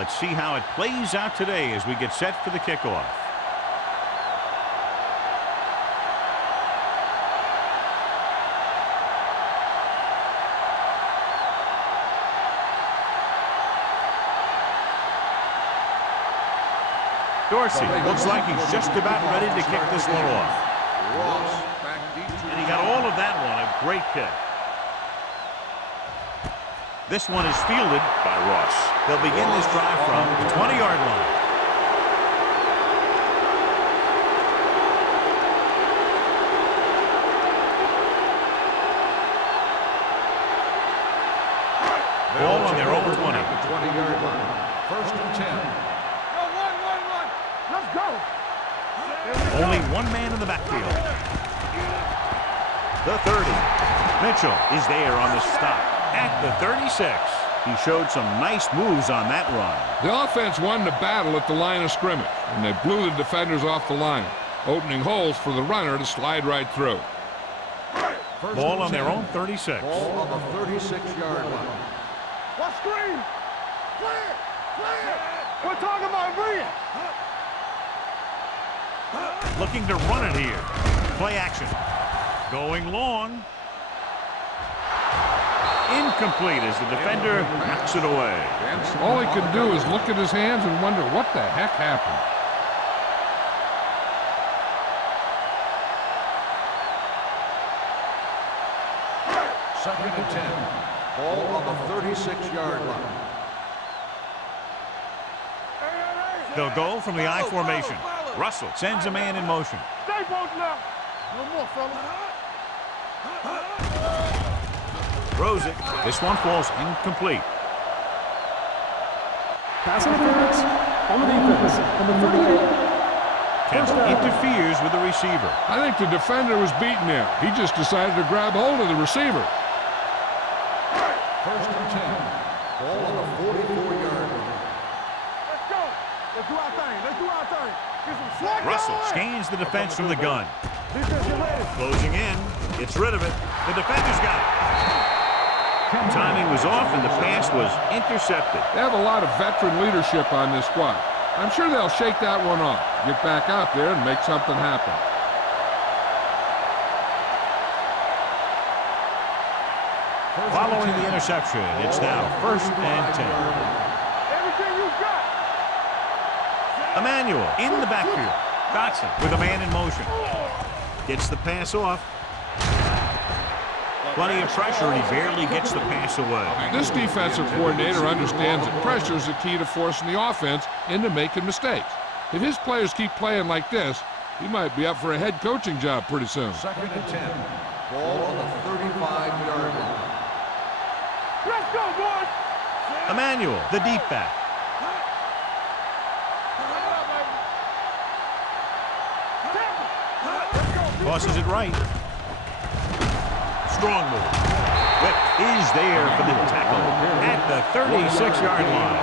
Let's see how it plays out today as we get set for the kickoff. Dorsey looks like he's just about ready to kick this one off. And he got all of that one. A great kick. This one is fielded by Ross. They'll begin this drive from the 20-yard line. Ball on their own 20. 20-yard line. First and 10. Let's go. Only one man in the backfield. The 30. Mitchell is there on the stop at the 36. He showed some nice moves on that run. The offense won the battle at the line of scrimmage, and they blew the defenders off the line, opening holes for the runner to slide right through. Ball on their own 36. Ball on the 36-yard line. What screen? Clear! Clear! We're talking about real. Looking to run it here. Play action. Going long. Incomplete as the defender knocks it away. All he can do is look at his hands and wonder what the heck happened. Second and 10. Ball on the 36-yard line. They'll go from the I formation. Russell sends a man in motion. Stay both now. No more, fella. Throws it. This one falls incomplete. Pass interference on the defense. Number 38. Kendall interferes with the receiver. I think the defender was beaten there. He just decided to grab hold of the receiver. First and 10. Ball on the 44-yard line. Let's go. Let's do our thing. Let's do our thing. Get some slack. Russell scans the defense from the gun. Defense, get ready. Closing in. Gets rid of it. The defender's got it. Timing was off and the pass was intercepted. They have a lot of veteran leadership on this squad. I'm sure they'll shake that one off, get back out there and make something happen. Following the interception, it's now first and 10. Everything you got. Emmanuel in the backfield. Dotson with a man in motion. Gets the pass off. Plenty of pressure, and he barely gets the pass away. This defensive coordinator understands that pressure is the key to forcing the offense into making mistakes. If his players keep playing like this, he might be up for a head coaching job pretty soon. Second and 10. Ball on the 35-yard line. Let's go, boys. Emmanuel, the deep back. Tosses it right. Strong move. Whip is there for the tackle at the 36-yard line.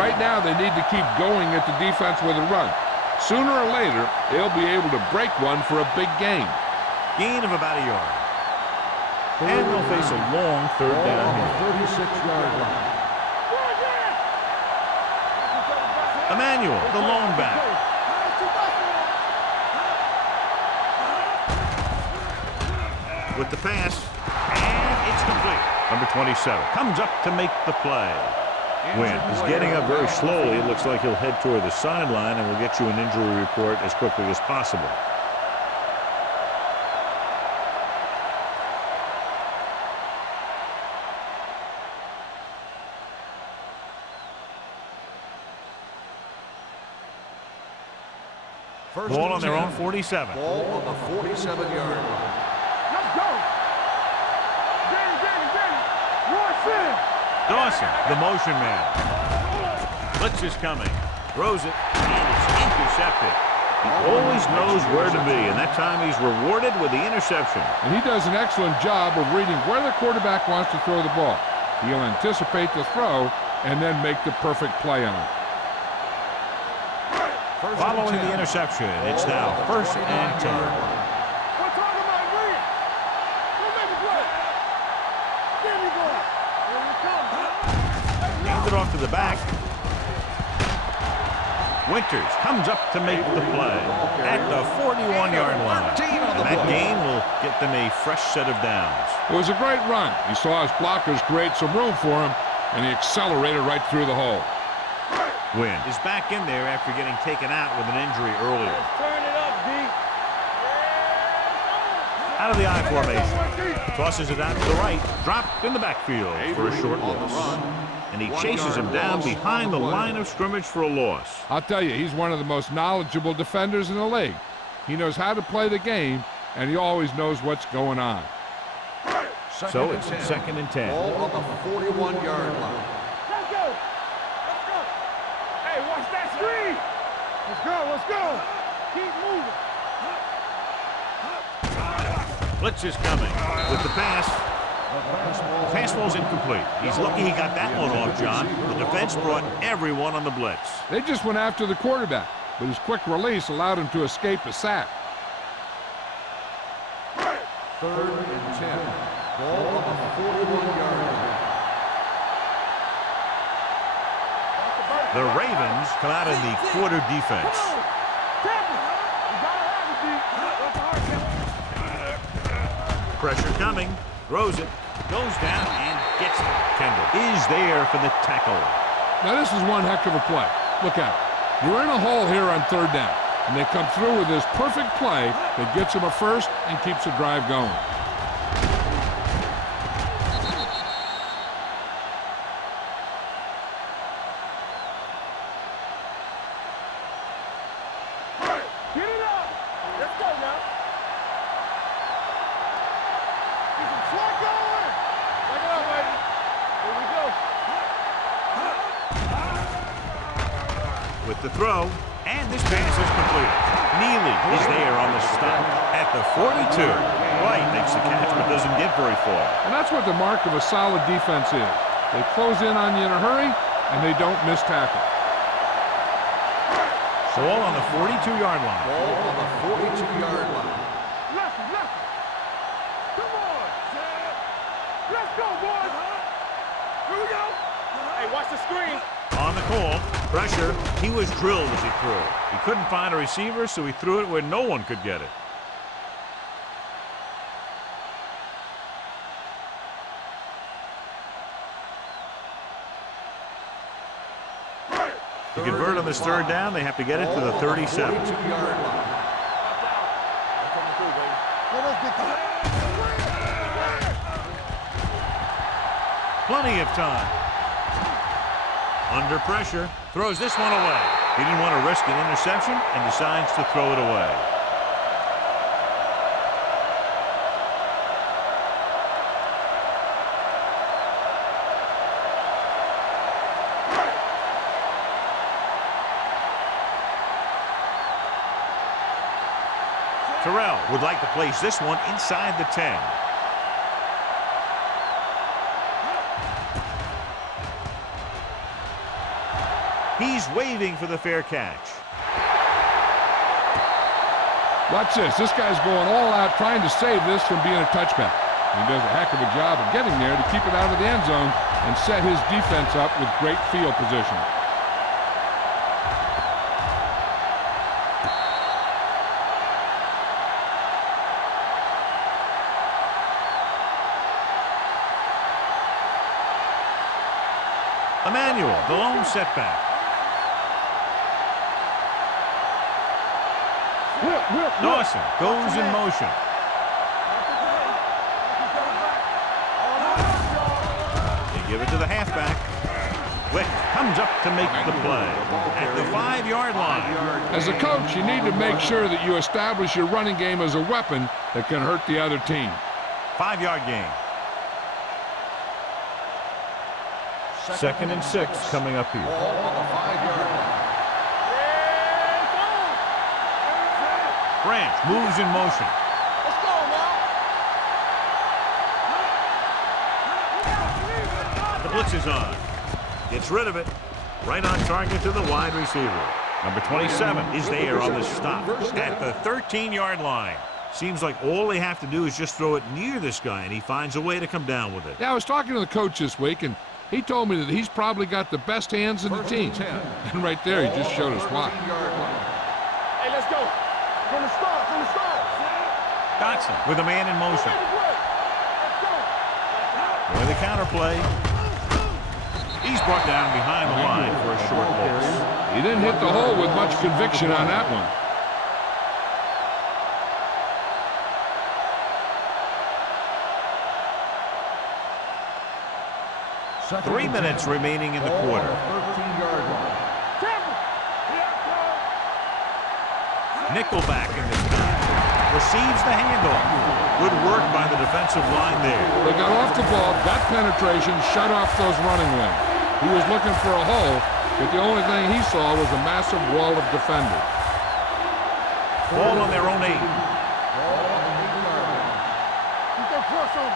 Right now, they need to keep going at the defense with a run. Sooner or later, they'll be able to break one for a big gain. Gain of about a yard. And they'll face a long third down here. 36-yard line. Emmanuel, the lone back. With the pass, and it's complete. Number 27 comes up to make the play. Wynn is getting up very slowly. It looks like he'll head toward the sideline, and we'll get you an injury report as quickly as possible. Ball on their own 47. Ball on the 47-yard line. Let's go. Dawson, the motion man. Blitz is coming. Throws it, and it's intercepted. He always knows where to be, and that time he's rewarded with the interception. And he does an excellent job of reading where the quarterback wants to throw the ball. He'll anticipate the throw and then make the perfect play on it. Following the interception, it's now first and 10. We're talking about real. Go make a play. There we go. Here we come. Hand it off to the back. Winters comes up to make the play at the 41-yard line. And that gain will get them a fresh set of downs. It was a great run. He saw his blockers create some room for him, and he accelerated right through the hole. Wynn is back in there after getting taken out with an injury earlier. Turn it up, D. Out of the I formation. Tosses it out to the right. Dropped in the backfield for a short loss. And he chases him down behind the line of scrimmage for a loss. I'll tell you, he's one of the most knowledgeable defenders in the league. He knows how to play the game, and he always knows what's going on. So it's 2nd and 10. Ball on the 41-yard line. Let's go. Let's go. Hey, watch that screen. Let's go. Let's go. Keep moving. Blitz is coming with the pass. Pass ball's incomplete. He's lucky he got that one off, John. The defense brought everyone on the blitz. They just went after the quarterback, but his quick release allowed him to escape a sack. 3rd and 10. Ball on the 41-yard line. The Ravens come out in the quarter defense. Pressure coming. Throws it. Goes down and gets it. Kendall is there for the tackle. Now this is one heck of a play. Look at it. You're in a hole here on 3rd down, and they come through with this perfect play that gets them a first and keeps the drive going. Get it up. Let's go now. Get some slack going. Back it up, baby. Here we go. With the throw, and this pass is completed. Neely is there on the stop at the 42. White makes the catch but doesn't get very far. And that's what the mark of a solid defense is. They close in on you in a hurry, and they don't miss tackle. Ball on the 42-yard line. Ball on the 42-yard line. Left. Come on. Let's go, boys. Here we go. Hey, watch the screen. On the call, pressure. He was drilled as he threw. He couldn't find a receiver, so he threw it where no one could get it. To convert on this 3rd down, they have to get it to the 37. 42-yard line. Plenty of time. Under pressure, throws this one away. He didn't want to risk an interception and decides to throw it away. Terrell would like to place this one inside the 10. He's waving for the fair catch. Watch this. This guy's going all out trying to save this from being a touchback. He does a heck of a job of getting there to keep it out of the end zone and set his defense up with great field position. Emmanuel, the lone setback. Dawson goes in motion. They give it to the halfback. Wick comes up to make the play at the 5-yard line. As a coach, you need to make sure that you establish your running game as a weapon that can hurt the other team. 5-yard gain. 2nd and 6 coming up here. Ball on the 5-yard line. Branch moves in motion. Let's go now. The blitz is on. Gets rid of it. Right on target to the wide receiver. Number 27 is there on the stop at the 13-yard line. Seems like all they have to do is just throw it near this guy, and he finds a way to come down with it. Yeah, I was talking to the coach this week, and He told me that he's probably got the best hands in the team. And right there, he just showed us why. Hey, let's go. From the start, from the start. Dotson with a man in motion. Let's go. With the counterplay. He's brought down behind the line for a short loss. He didn't hit the hole with much conviction on that one. 3 minutes remaining in the quarter. 13-yard line. Nickelback in this time. Receives the handoff. Good work by the defensive line there. They got off the ball, got penetration, shut off those running lanes. He was looking for a hole, but the only thing he saw was a massive wall of defenders. Ball on their own 8. Ball on the 8-yard line. You can cross on.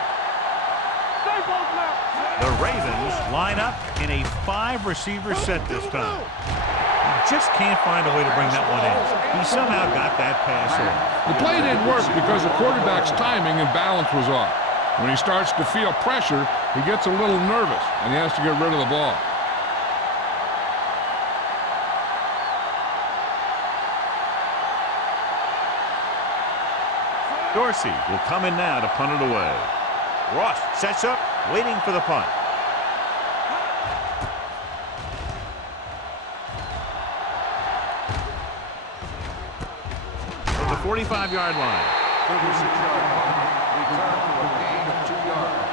Stay both now. The Ravens line up in a 5-receiver set this time. He just can't find a way to bring that one in. He somehow got that pass off. The play didn't work because the quarterback's timing and balance was off. When he starts to feel pressure, he gets a little nervous, and he has to get rid of the ball. Dorsey will come in now to punt it away. Ross sets up, waiting for the punt. From the 45-yard line. 36-yard line. Return for a gain of 2 yards.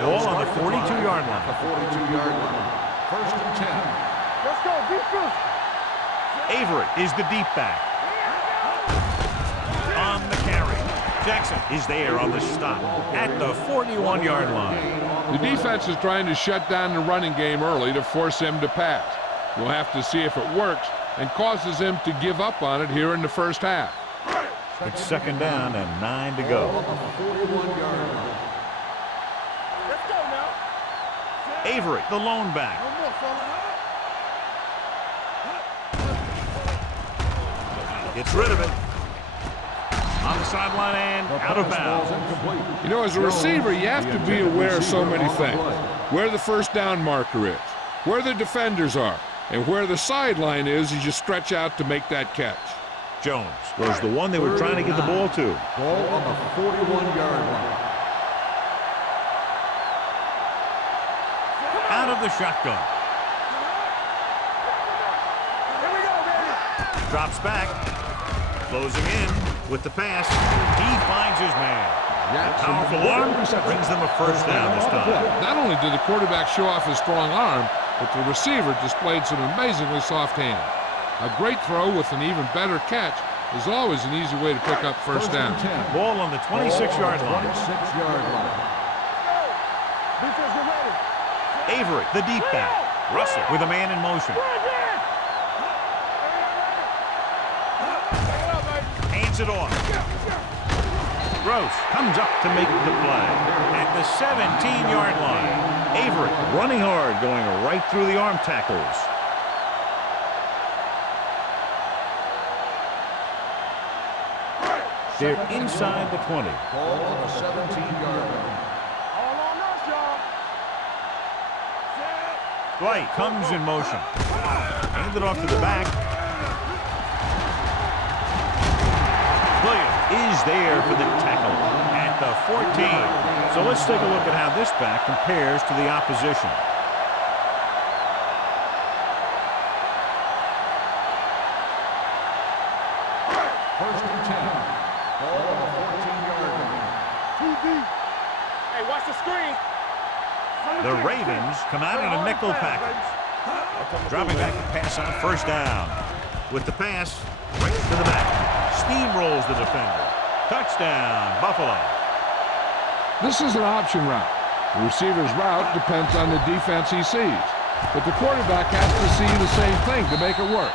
Ball on the 42-yard line. The 42-yard line. 1st and 10. Let's go, defense. Avery is the deep back. On the carry. Jackson is there on the stop at the 41-yard line. The defense is trying to shut down the running game early to force him to pass. We'll have to see if it works and causes him to give up on it here in the first half. It's 2nd down and 9 to go. Ball on the 41-yard line. Let's go now. Avery, the lone back. No more, fella. Gets rid of it. On the sideline and out of bounds. You know, as a receiver, you have to be aware of so many things. Where the first down marker is, where the defenders are, and where the sideline is as you stretch out to make that catch. Jones was the one they were trying to get the ball to. Ball on the 41-yard line. Out of the shotgun. Here we go, baby. Drops back. Closing in with the pass. He finds his man. That powerful arm brings them a first down this time. Not only did the quarterback show off his strong arm, but the receiver displayed some amazingly soft hands. A great throw with an even better catch is always an easy way to pick up first down. Ball on the 26-yard line. 26-yard line. Defense, get ready. Avery, the deep back. Russell with a man in motion. Hands it off. Gross comes up to make the play at the 17-yard line. Avery running hard, going right through the arm tackles. They're inside the 20. Ball on the 17-yard line. All on us, y'all. Dwight comes in motion. Hand it off to the back. Williams is there for the tackle at the 14. So let's take a look at how this back compares to the opposition. First and 10. Ball on the 14-yard line. Too deep. Hey, watch the screen. The Ravens come out in a nickel package. Dropping back to pass on 1st down. With the pass, right to the back. Steamrolls the defender. Touchdown, Buffalo. This is an option route. The receiver's route depends on the defense he sees. But the quarterback has to see the same thing to make it work.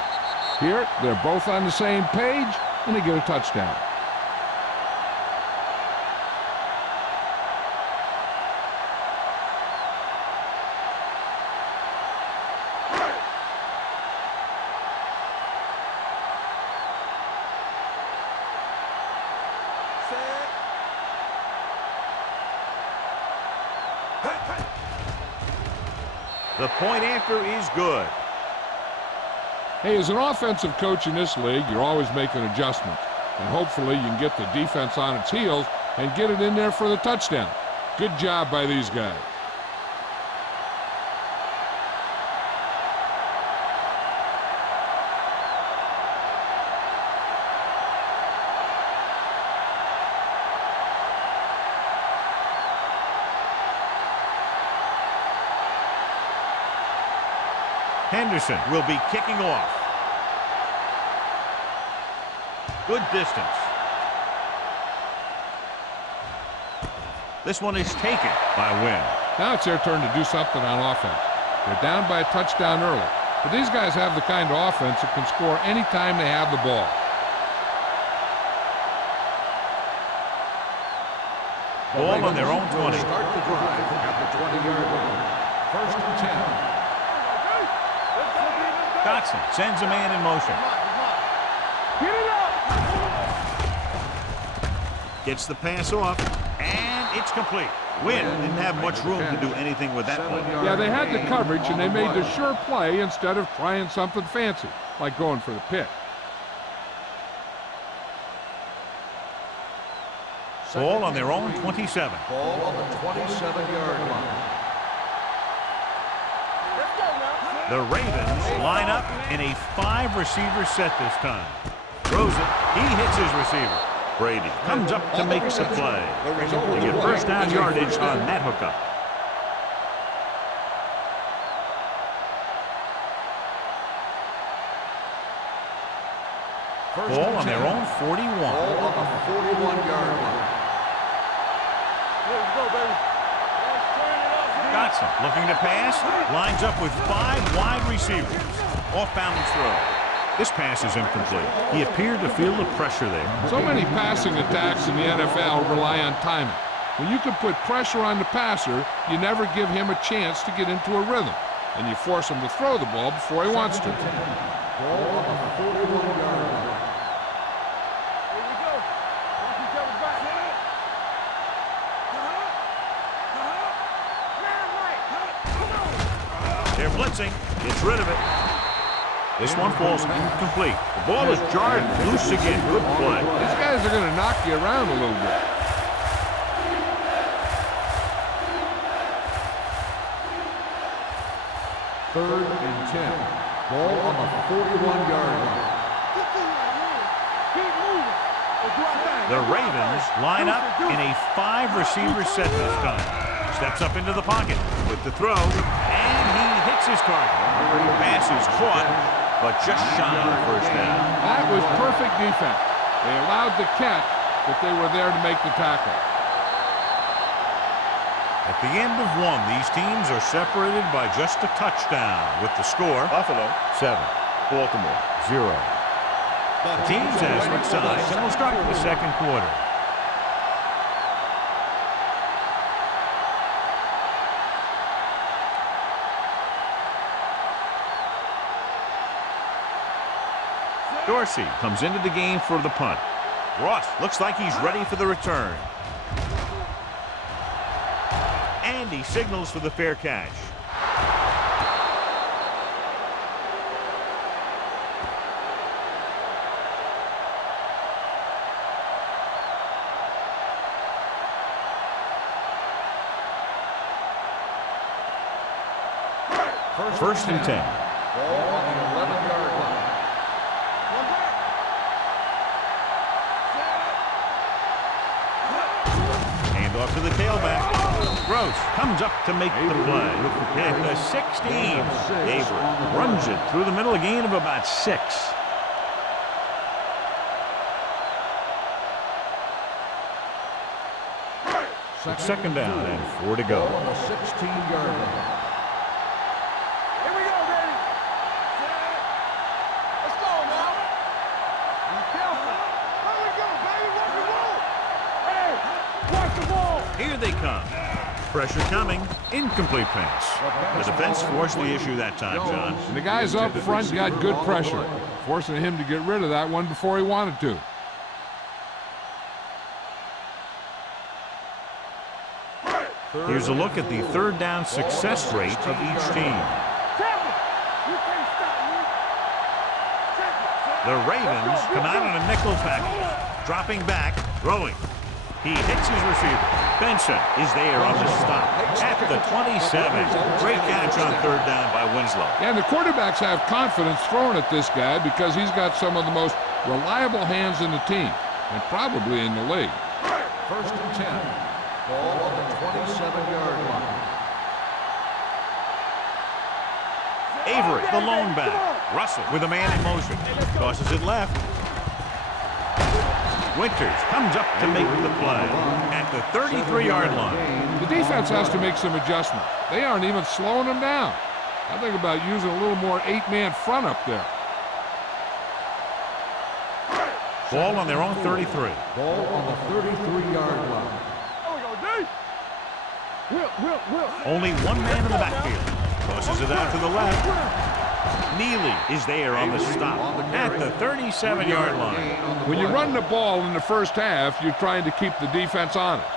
Here, they're both on the same page, and they get a touchdown. The point after is good. Hey, as an offensive coach in this league, you're always making adjustments. And hopefully you can get the defense on its heels and get it in there for the touchdown. Good job by these guys. Henderson will be kicking off. Good distance. This one is taken by Wynn. Now it's their turn to do something on offense. They're down by a touchdown early. But these guys have the kind of offense that can score anytime they have the ball. Ball on their own 20. Start the drive at the 20-yard line. First and 10. Dotson sends a man in motion. Get it up! Gets the pass off, and it's complete. Wynn didn't have much room to do anything with that one. Yeah, they had the coverage, and they made the sure play instead of trying something fancy, like going for the pick. Ball on their own 27. Ball on the 27-yard line. The Ravens line up in a 5-receiver set this time. Throws it. He hits his receiver. Brady comes up to make some play. They get first down yardage on that hookup. Ball on their own 41. Ball on the 41-yard line. Let's go, baby. Dotson looking to pass. Lines up with 5 wide receivers. Off-balance throw. This pass is incomplete. He appeared to feel the pressure there. So many passing attacks in the NFL rely on timing. When you can put pressure on the passer, you never give him a chance to get into a rhythm, and you force him to throw the ball before he wants to. Ball on the 41-yard line. Here we go. Watch each other back. They're blitzing. Gets rid of it. This one falls incomplete. The ball is jarred loose again. Good play. These guys are going to knock you around a little bit. Third and 10. Ball on the 41-yard line. Keep moving. Let's do our thing. The Ravens line up in a 5-receiver set this time. Steps up into the pocket with the throw, and he hits his target. The pass is caught, but just shy of the first down. That was perfect defense. They allowed the catch, but they were there to make the tackle. At the end of one, these teams are separated by just a touchdown with the score Buffalo 7, Baltimore 0. The teams have switched sides and will start the second quarter. Dorsey comes into the game for the punt. Ross looks like he's ready for the return. And he signals for the fair catch. First and 10. Ball on the 11-yard line. Hand off to the tailback. Gross comes up to make the play. At the 16, Avery runs it through the middle, a gain of about 6. Second down and 4 to go. Ball on the 16-yard line. Here we go, baby. Let's go now. Be careful. Here we go, baby. Watch the ball. Hey, watch the ball. Here they come. Pressure coming. Incomplete pass. The defense forced the issue that time, John. And the guys up front got good pressure, forcing him to get rid of that one before he wanted to. Here's a look at the third down success rate of each team. The Ravens come out in a nickel package, dropping back, throwing. He hits his receiver. Benson is there on the stop at the 27. Great catch on third down by Winslow. And the quarterbacks have confidence throwing at this guy because he's got some of the most reliable hands in the team, and probably in the league. First and 10. Ball on the 27-yard line. Avery, the lone back. Russell with a man in motion. Tosses it left. Winters comes up to make the play at the 33-yard line. The defense has to make some adjustments. They aren't even slowing them down. I think about using a little more 8-man front up there. Ball on their own 33. Ball on the 33-yard line. Only one man in the backfield. Tosses it out to the left. Neely is there on the stop at the 37-yard line. When you run the ball in the first half, you're trying to keep the defense honest.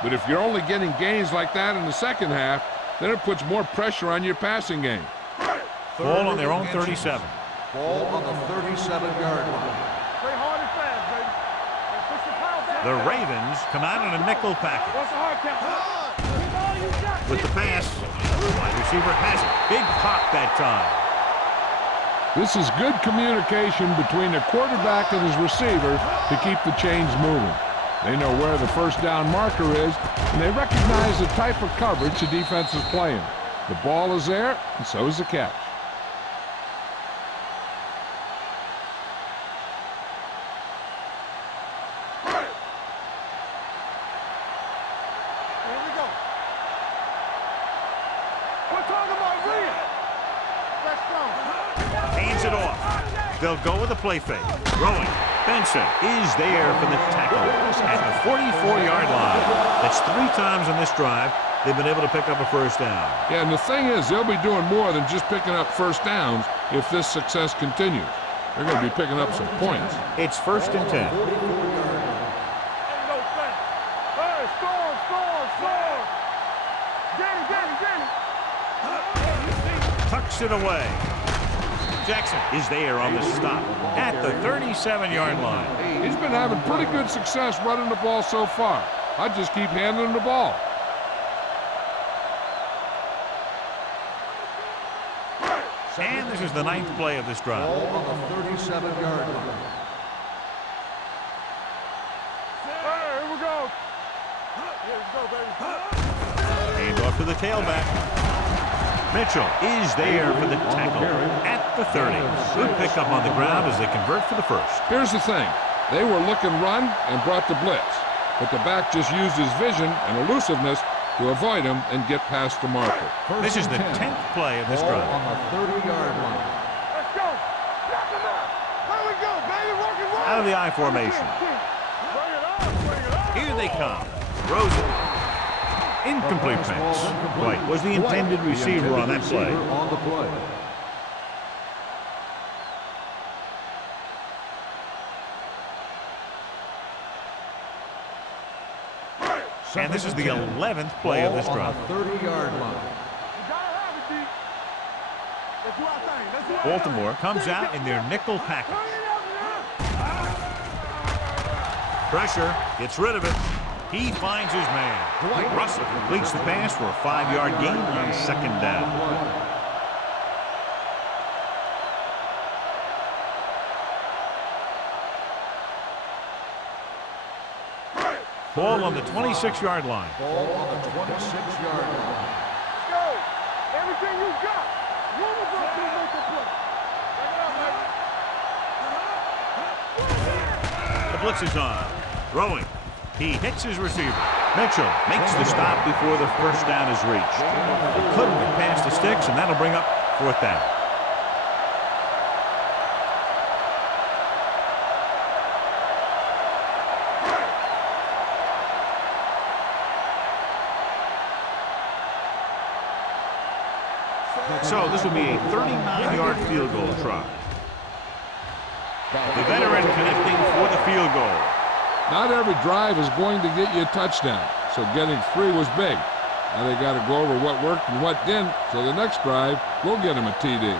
But if you're only getting gains like that in the second half, then it puts more pressure on your passing game. Ball on their own 37. Ball on the 37-yard line. Play hard and fast, baby. And push the power back. The Ravens come out in a nickel package. What's the hard count? With the pass, wide receiver has it. Big pop that time. This is good communication between the quarterback and his receiver to keep the chains moving. They know where the first down marker is, and they recognize the type of coverage the defense is playing. The ball is there, and so is the catch. Hands it off. They'll go with a play fake. Throwing. Benson is there for the tackle at the 44-yard line. That's 3 times on this drive they've been able to pick up a first down. Yeah, and the thing is, they'll be doing more than just picking up first downs if this success continues. They're going to be picking up some points. It's first and 10. Tucks it away. Jackson is there on the stop at the 37-yard line. He's been having pretty good success running the ball so far. I just keep handing him the ball. And this is the 9th play of this drive. Ball on the 37-yard line. Here we go. Here we go, baby. Hand off to the tailback. Mitchell is there for the tackle at the 30. Good pickup on the ground as they convert for the first. Here's the thing. They were looking run and brought the blitz. But the back just used his vision and elusiveness to avoid him and get past the marker. This is the 10th play of this drive. On the 30-yard line. Let's go. Knock him out. Here we go, baby. Work it right. Out of the I formation. Bring it on. Bring it on. Here they come. Throws it. Incomplete pass. White was the intended receiver on that play. On the play. And this is the 11th play of this drive. On the 30-yard line. You gotta have it, D. Let's do our thing. Let's do our Baltimore thing. comes out in their nickel package. Bring it up, man. Pressure, gets rid of it. He finds his man. Russell completes the pass for a 5-yard gain on second down. Ball on the 26-yard line. Ball on the 26-yard line. Let's go. Everything you got. One of us will make a play. Bring it up, baby. The blitz is on. Throwing. He hits his receiver. Mitchell makes the stop before the first down is reached. He couldn't get past the sticks, and that'll bring up fourth down. So this will be a 39-yard field goal try. The veteran connecting for the field goal. Not every drive is going to get you a touchdown, so getting 3 was big. Now they got to go over what worked and what didn't, so the next drive will get them a TD.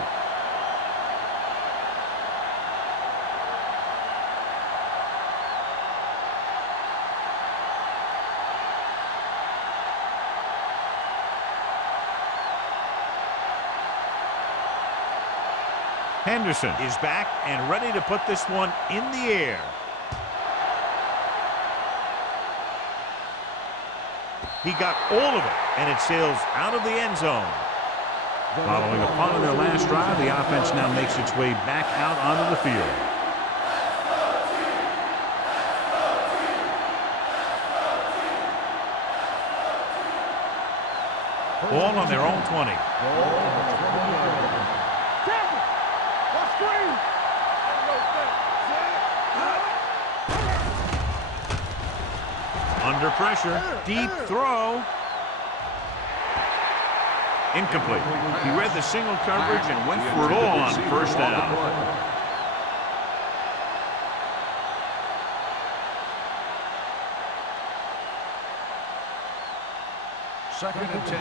Henderson is back and ready to put this one in the air. He got all of it, and it sails out of the end zone. Following a punt on their last drive, the offense now makes its way back out onto the field. Ball on their own 20. Under pressure, deep throw. Incomplete. He read the single coverage and went for it all on first down. Second and 10.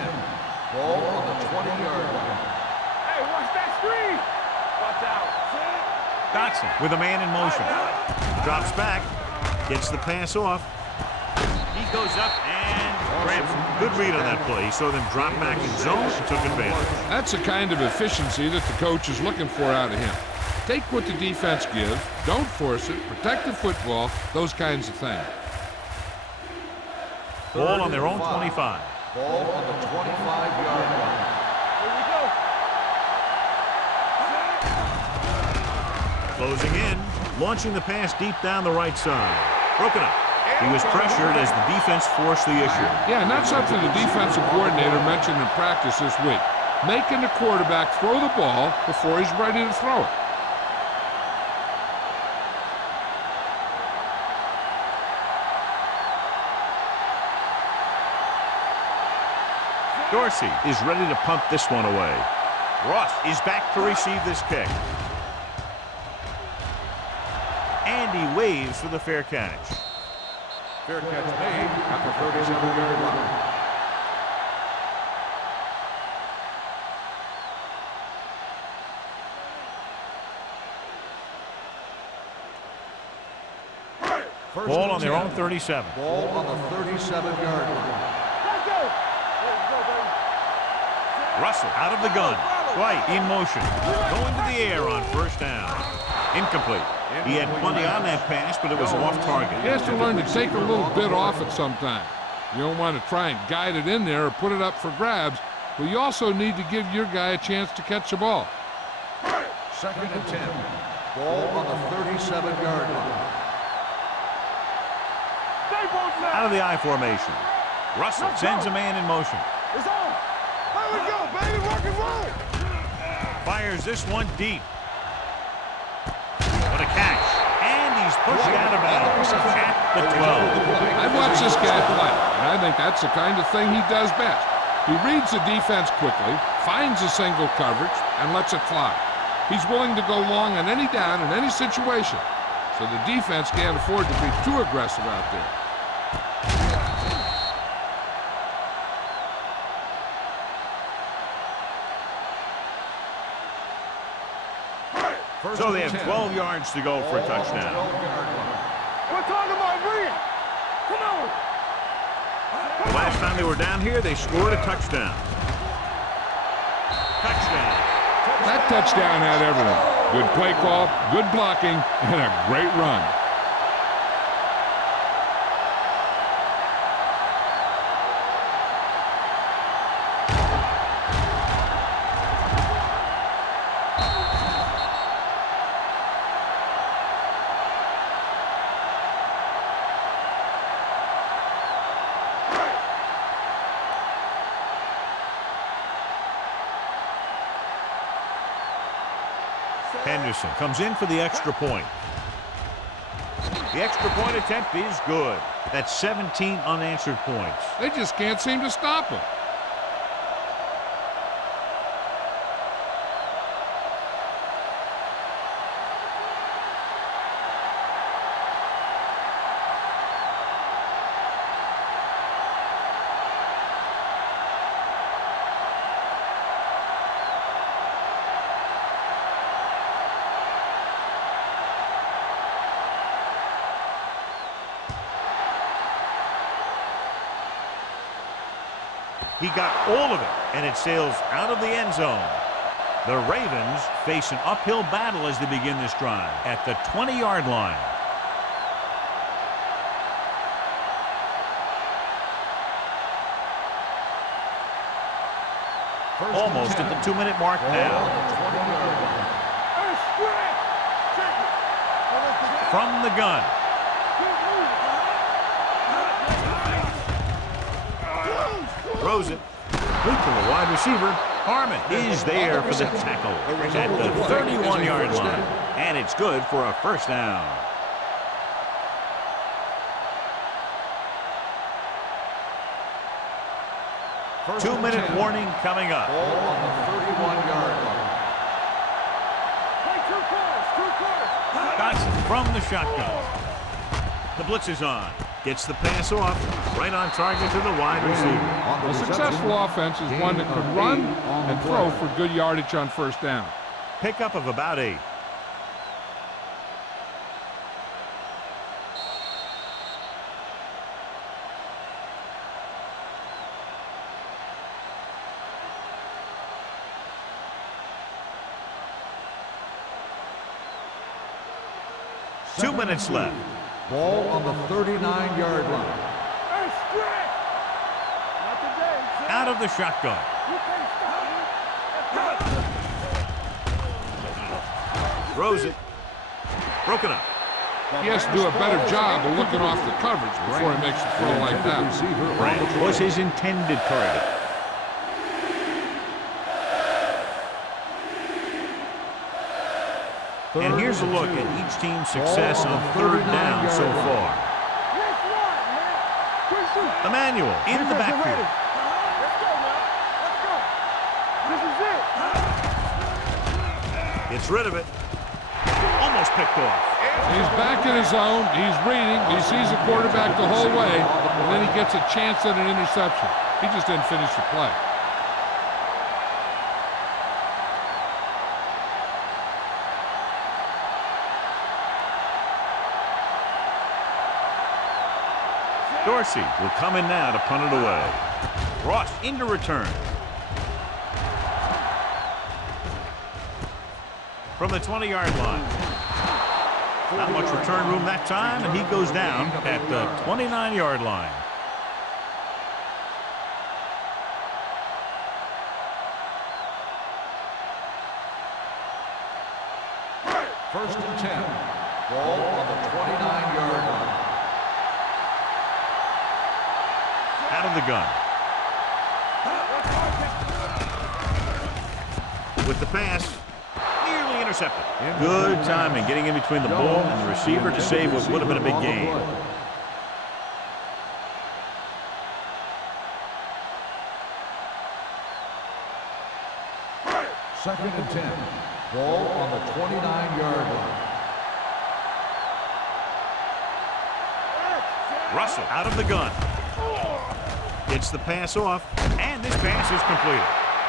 Ball on the 20-yard line. Hey, watch that screen. Watch out. Dotson with a man in motion. Drops back. Gets the pass off. He goes up and grabs him. Good read on that play. He saw them drop back in zone and took advantage. That's the kind of efficiency that the coach is looking for out of him. Take what the defense gives, don't force it, protect the football, those kinds of things. Ball on their own 25. Ball on the 25-yard line. Here we go. Closing in, launching the pass deep down the right side. Broken up. He was pressured as the defense forced the issue. Yeah, and that's something the defensive coordinator mentioned in practice this week. Making the quarterback throw the ball before he's ready to throw it. Dorsey is ready to punt this one away. Ross is back to receive this kick. And he waves for the fair catch. Fair catch made at the 37-yard line. Ball on their own 37. Ball on the 37-yard line. Let's go. Let's go, baby. Russell out of the gun. White in motion. Going to the air on first down. Incomplete. He had plenty on that pass, but it was off target. He has to learn to take a little bit off it sometime. You don't want to try and guide it in there or put it up for grabs, but you also need to give your guy a chance to catch the ball. Second and 10. Ball on the 37-yard line. Stay both left. Out of the I formation. Russell sends a man in motion. It's on. There we go, baby. Rock and roll. Fires this one deep. What a catch. And he's pushed out of bounds at the 12. I've watched this guy play, and I think that's the kind of thing he does best. He reads the defense quickly, finds a single coverage, and lets it fly. He's willing to go long on any down in any situation, so the defense can't afford to be too aggressive out there. So they have 12 yards to go for a touchdown. We're talking about bring it. Come on. The last time they were down here, they scored a touchdown. Touchdown. That touchdown had everything. Good play call, good blocking, and a great run. Henderson comes in for the extra point. The extra point attempt is good. That's 17 unanswered points. They just can't seem to stop him. He got all of it, and it sails out of the end zone. The Ravens face an uphill battle as they begin this drive at the 20-yard line. Almost at the 2-minute mark now. From the gun. Throws it. Complete to the wide receiver. Harmon is there for the tackle at the 31-yard line. And it's good for a first down. Two-minute warning coming up. Ball on the 31-yard line. Johnson from the shotgun. The blitz is on. Gets the pass off. Right on target to the wide receiver. A successful offense is one that could run and throw for good yardage on first down. Pickup of about 8. Two minutes left. Ball on the 39-yard line. Out of the shotgun. Throws it. Broken up. He has to do a better job of looking off the coverage before he makes a throw like that. Branch was his intended target. And here's a look at each team's success on third down so far. Emmanuel in the backfield. Gets rid of it. Almost picked off. He's back in his zone. He's reading. He sees the quarterback the whole way, and then he gets a chance at an interception. He just didn't finish the play. Dorsey will come in now to punt it away. Ross into return. From the 20-yard line. Not much return room that time, and he goes down at the 29-yard line. First and 10. Ball on the 29-yard line. Out of the gun. With the pass. Nearly intercepted. Good timing getting in between the ball and the receiver to save what would have been a big gain. Second and 10. Ball on the 29-yard line. Russell out of the gun. Gets the pass off, and this pass is completed.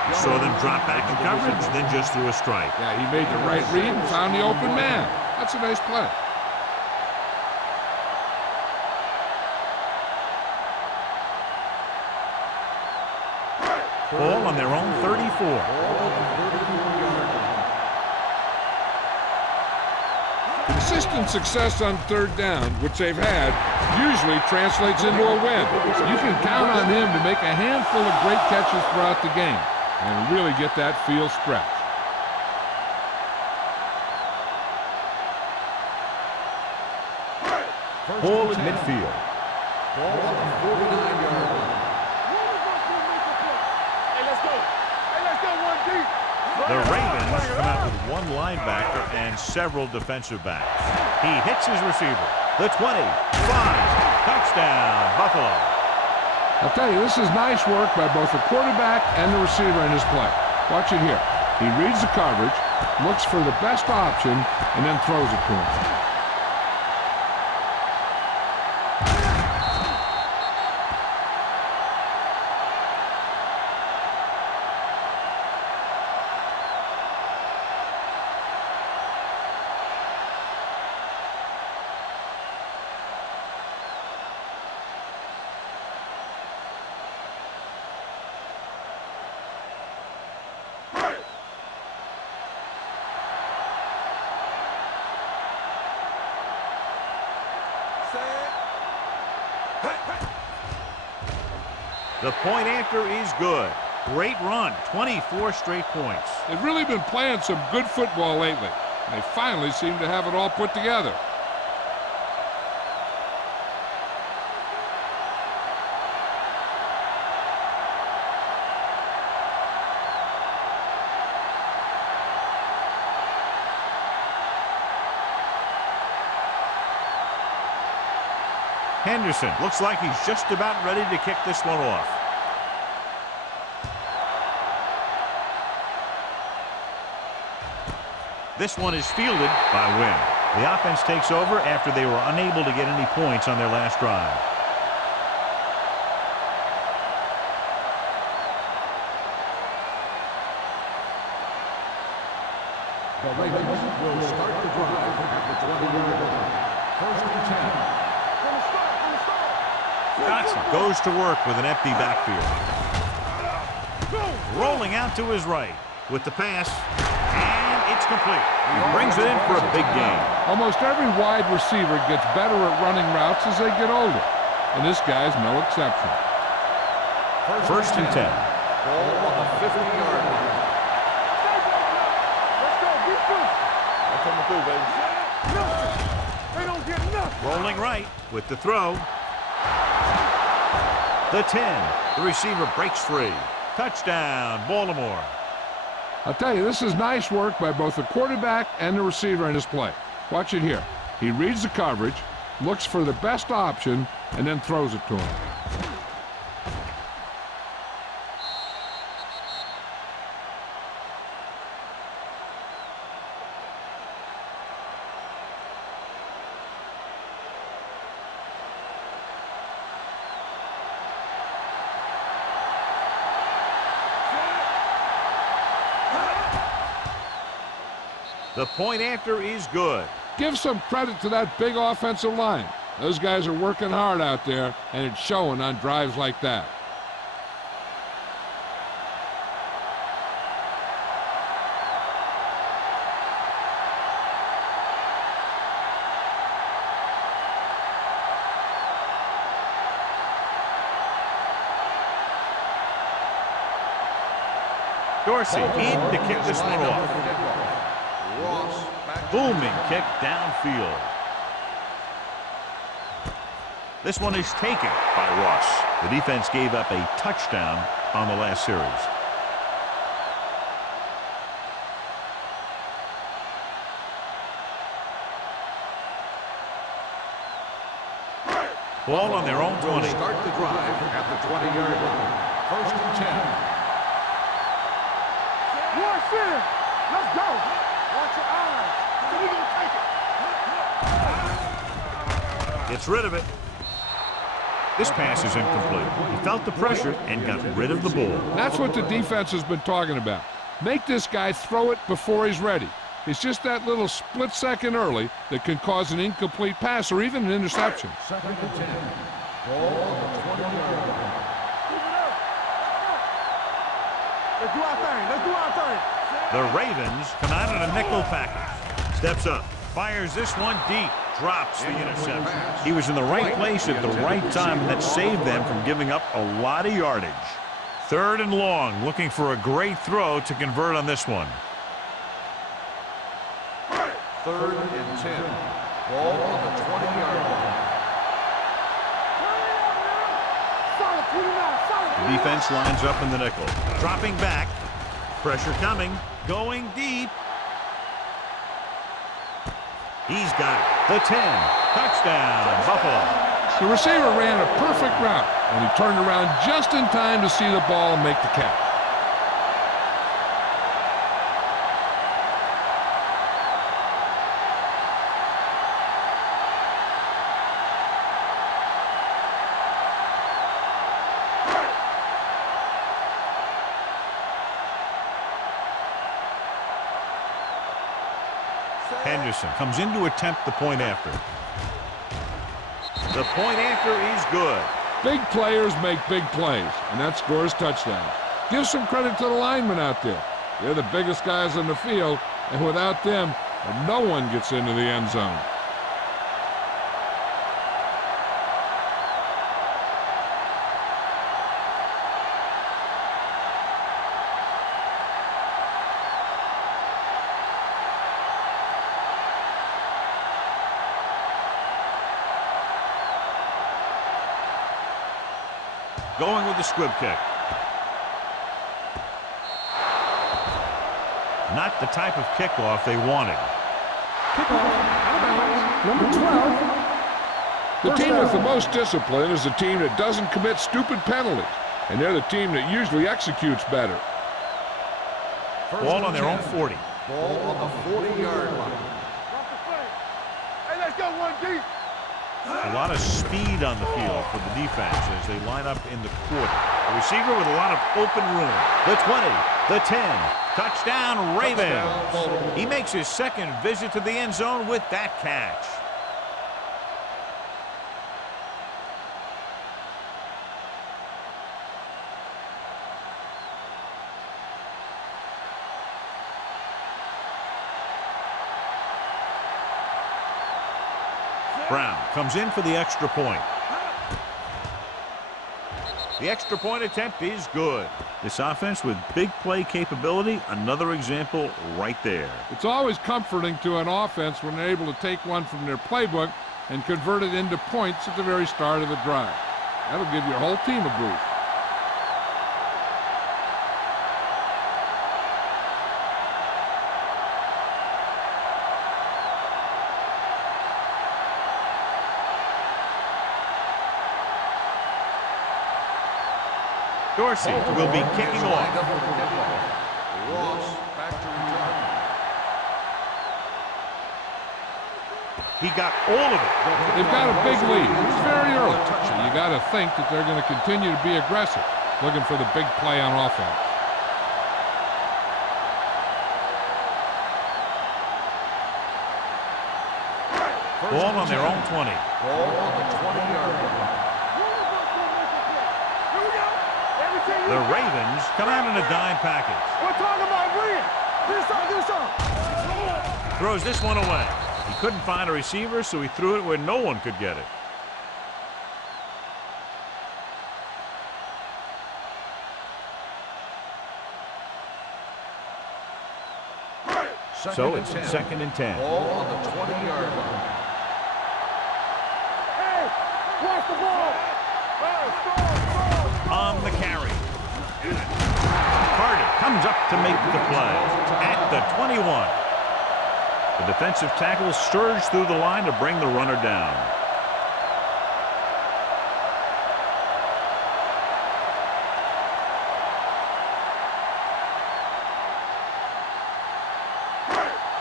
You saw them drop back in coverage, then just threw a strike. Yeah, he made the right read and found the open man. That's a nice play. Ball on their own 34. Consistent success on third down, which they've had, usually translates into a win. So you can count on him to make a handful of great catches throughout the game and really get that field stretch. Ball at midfield. Ball on the 49-yard line. Hey, let's go. Hey, let's go one deep. The Ravens come out with one linebacker and several defensive backs. He hits his receiver. The 20, 5, touchdown, Buffalo. I'll tell you, this is nice work by both the quarterback and the receiver in his play. Watch it here. He reads the coverage, looks for the best option, and then throws it to him. The point after is good. Great run, 24 straight points. They've really been playing some good football lately. They finally seem to have it all put together. Henderson looks like he's just about ready to kick this one off. This one is fielded by Wynn. The offense takes over after they were unable to get any points on their last drive. The Ravens will start the drive at the 20-yard line. First and 10. Johnson goes to work with an empty backfield. Rolling out to his right with the pass, and it's complete. He brings it in for a big gain. Almost every wide receiver gets better at running routes as they get older, and this guy's no exception. First and 10. Ball on the 50-yard line. Let's go. Get through. I'm coming through, baby. Nothing. They don't get nothing. Rolling right with the throw. The 10. The receiver breaks free. Touchdown, Baltimore. I'll tell you, this is nice work by both the quarterback and the receiver in his play. Watch it here. He reads the coverage, looks for the best option, and then throws it to him. The point after is good. Give some credit to that big offensive line. Those guys are working hard out there, and it's showing on drives like that. Dorsey in to kick this one off. Booming kick downfield. This one is taken by Ross. The defense gave up a touchdown on the last series. Ball on their own 20. Start the drive at the 20-yard line. First and 10. Watch it. Let's go. Watch your eyes. We're going to take it. Gets rid of it. This pass is incomplete. He felt the pressure and got rid of the ball. That's what the defense has been talking about. Make this guy throw it before he's ready. It's just that little split second early that can cause an incomplete pass or even an interception. Second and 10. Ball on the 20-yard line. Let's do our thing. Let's do our thing. The Ravens come out in a nickel package. Steps up. Fires this one deep. Drops the interception. He was in the right place at the right time, and that saved them from giving up a lot of yardage. 3rd and long, looking for a great throw to convert on this one. 3rd and 10. Ball on the 20-yard line. Solid 29. Solid 29. The defense lines up in the nickel. Dropping back. Pressure coming. Going deep. He's got it. The 10. Touchdown, Buffalo. The receiver ran a perfect route, and he turned around just in time to see the ball and make the catch. Henderson comes in to attempt the point after. The point after is good. Big players make big plays, and that scores touchdowns. Give some credit to the linemen out there. They're the biggest guys on the field, and without them, no one gets into the end zone. going with the squib kick. Not the type of kickoff they wanted. Kickoff out of bounds. Number 12. The team with the most discipline is the team that doesn't commit stupid penalties, and they're the team that usually executes better. Ball on their own 40. Ball on the 40-yard line. Hey, let's go, 1D. A lot of speed on the field for the defense as they line up in the quarter. A receiver with a lot of open room. The 20, the 10. Touchdown, Ravens. He makes his second visit to the end zone with that catch. Brown comes in for the extra point. The extra point attempt is good. This offense with big play capability, another example right there. It's always comforting to an offense when they're able to take one from their playbook and convert it into points at the very start of the drive. That'll give your whole team a boost. Dorsey will be kicking off. Ross back to return. He got all of it. They've got a big lead. It's very early, so you got to think that they're going to continue to be aggressive, looking for the big play on offense. Ball on their own 20. Ball on the 20-yard line. The Ravens come out in a dime package. We're talking about win. Do something. Throws this one away. He couldn't find a receiver, so he threw it where no one could get it. So it's 2nd and 10. Ball on the 20-yard line. Hey, watch the ball. On the carry. Carter comes up to make the play at the 21. The defensive tackle surged through the line to bring the runner down.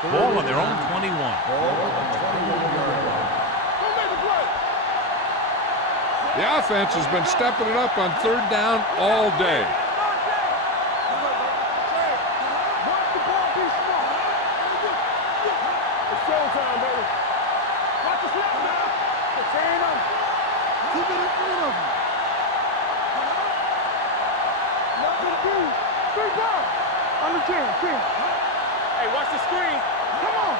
Ball on their own 21. Ball on the 21-yard line. The offense has been stepping it up on 3rd down all day. Hey, watch the screen. Come on.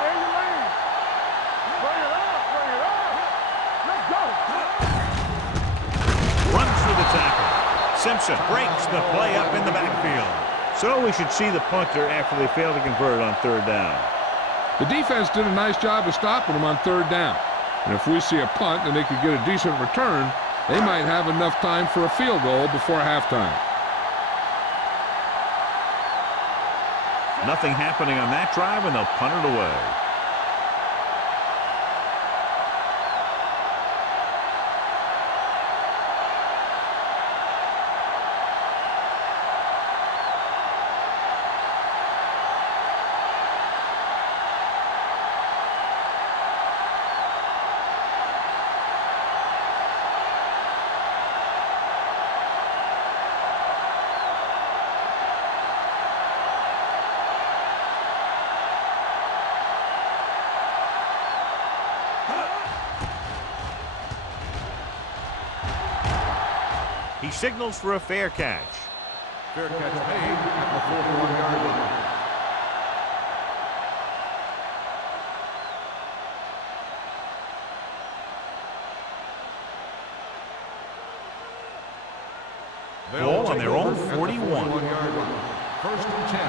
Where you land? Bring it up. Bring it up. Let's go. Runs through the tackle. Simpson breaks the play up in the backfield. So we should see the punter after they fail to convert on 3rd down. The defense did a nice job of stopping them on 3rd down. And if we see a punt and they could get a decent return, they might have enough time for a field goal before halftime. Nothing happening on that drive, and they'll punt it away. He signals for a fair catch. Fair catch made at the 41-yard line. Ball on their own 41. 41-yard line. 1st and 10.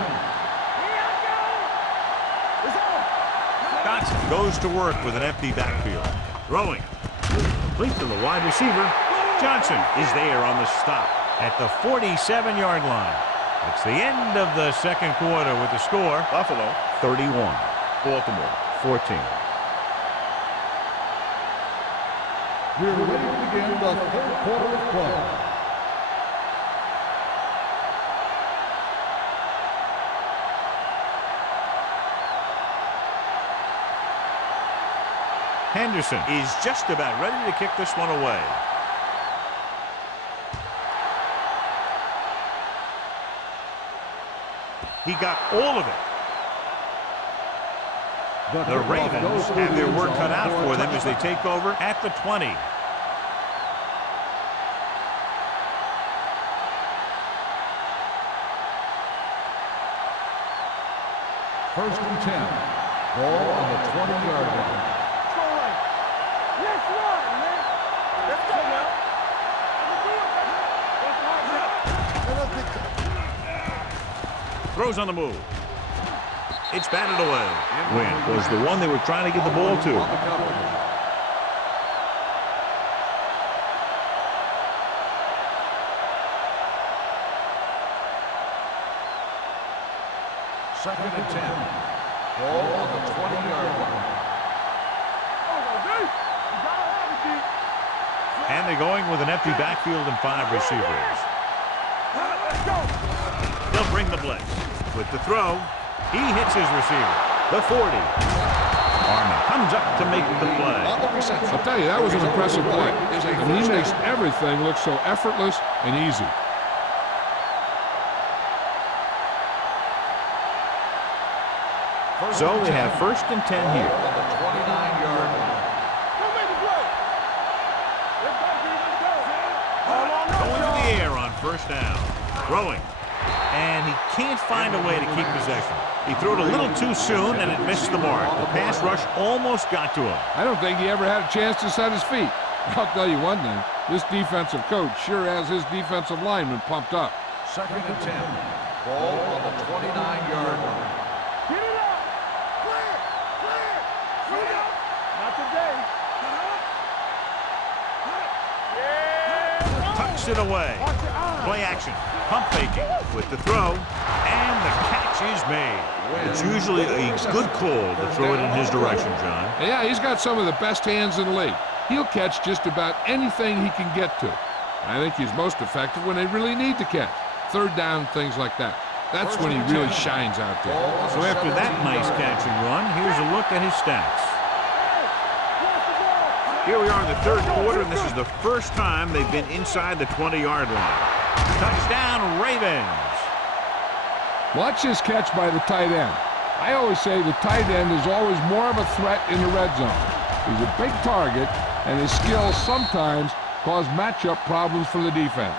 Dotson goes to work with an empty backfield. Throwing. complete to the wide receiver. Johnson is there on the stop at the 47-yard line. It's the end of the second quarter with the score. Buffalo 31. Baltimore 14. We're ready to begin the third quarter of play. Henderson is just about ready to kick this one away. He got all of it. The Ravens have their work cut out for them as they take over at the 20. First and 10. Ball on the 20-yard line. Let's run, man. Let's go now. Throws on the move. It's batted away. Wynn was the one they were trying to get the ball to. On the cover. Second and 10. Ball on the 20-yard line. And they're going with an empty backfield and 5 receivers. Let's go. They'll bring the blitz. With the throw, he hits his receiver. The 40. Arman comes up to make the play. I'll tell you, that was an impressive play. And he makes everything look so effortless and easy. So they have first and 10 here. On the 29-yard line. Don't make the play. Let's go, dude. Let's go. Hold on, Going to the air on first down. Throwing. And he can't find a way to keep possession. He threw it a little too soon, and it missed the mark. The pass rush almost got to him. I don't think he ever had a chance to set his feet. I'll tell you one thing, this defensive coach sure has his defensive lineman pumped up. Second and 10. Ball on the 29-yard line. Get it up. Clear. Clear. Shoot it up. Not today. Yeah. Tucks it away. Watch your eyes. Play action. Pump faking with the throw. And the catch is made. It's usually a good call to throw it in his direction, John. Yeah, he's got some of the best hands in the league. He'll catch just about anything he can get to. I think he's most effective when they really need to catch. Third down, things like that. That's when he really shines out there. So after that nice catch and run, here's a look at his stats. Here we are in the third quarter, and this is the first time they've been inside the 20-yard line. Touchdown, Ravens. Watch this catch by the tight end. I always say the tight end is always more of a threat in the red zone. He's a big target, and his skills sometimes cause matchup problems for the defense.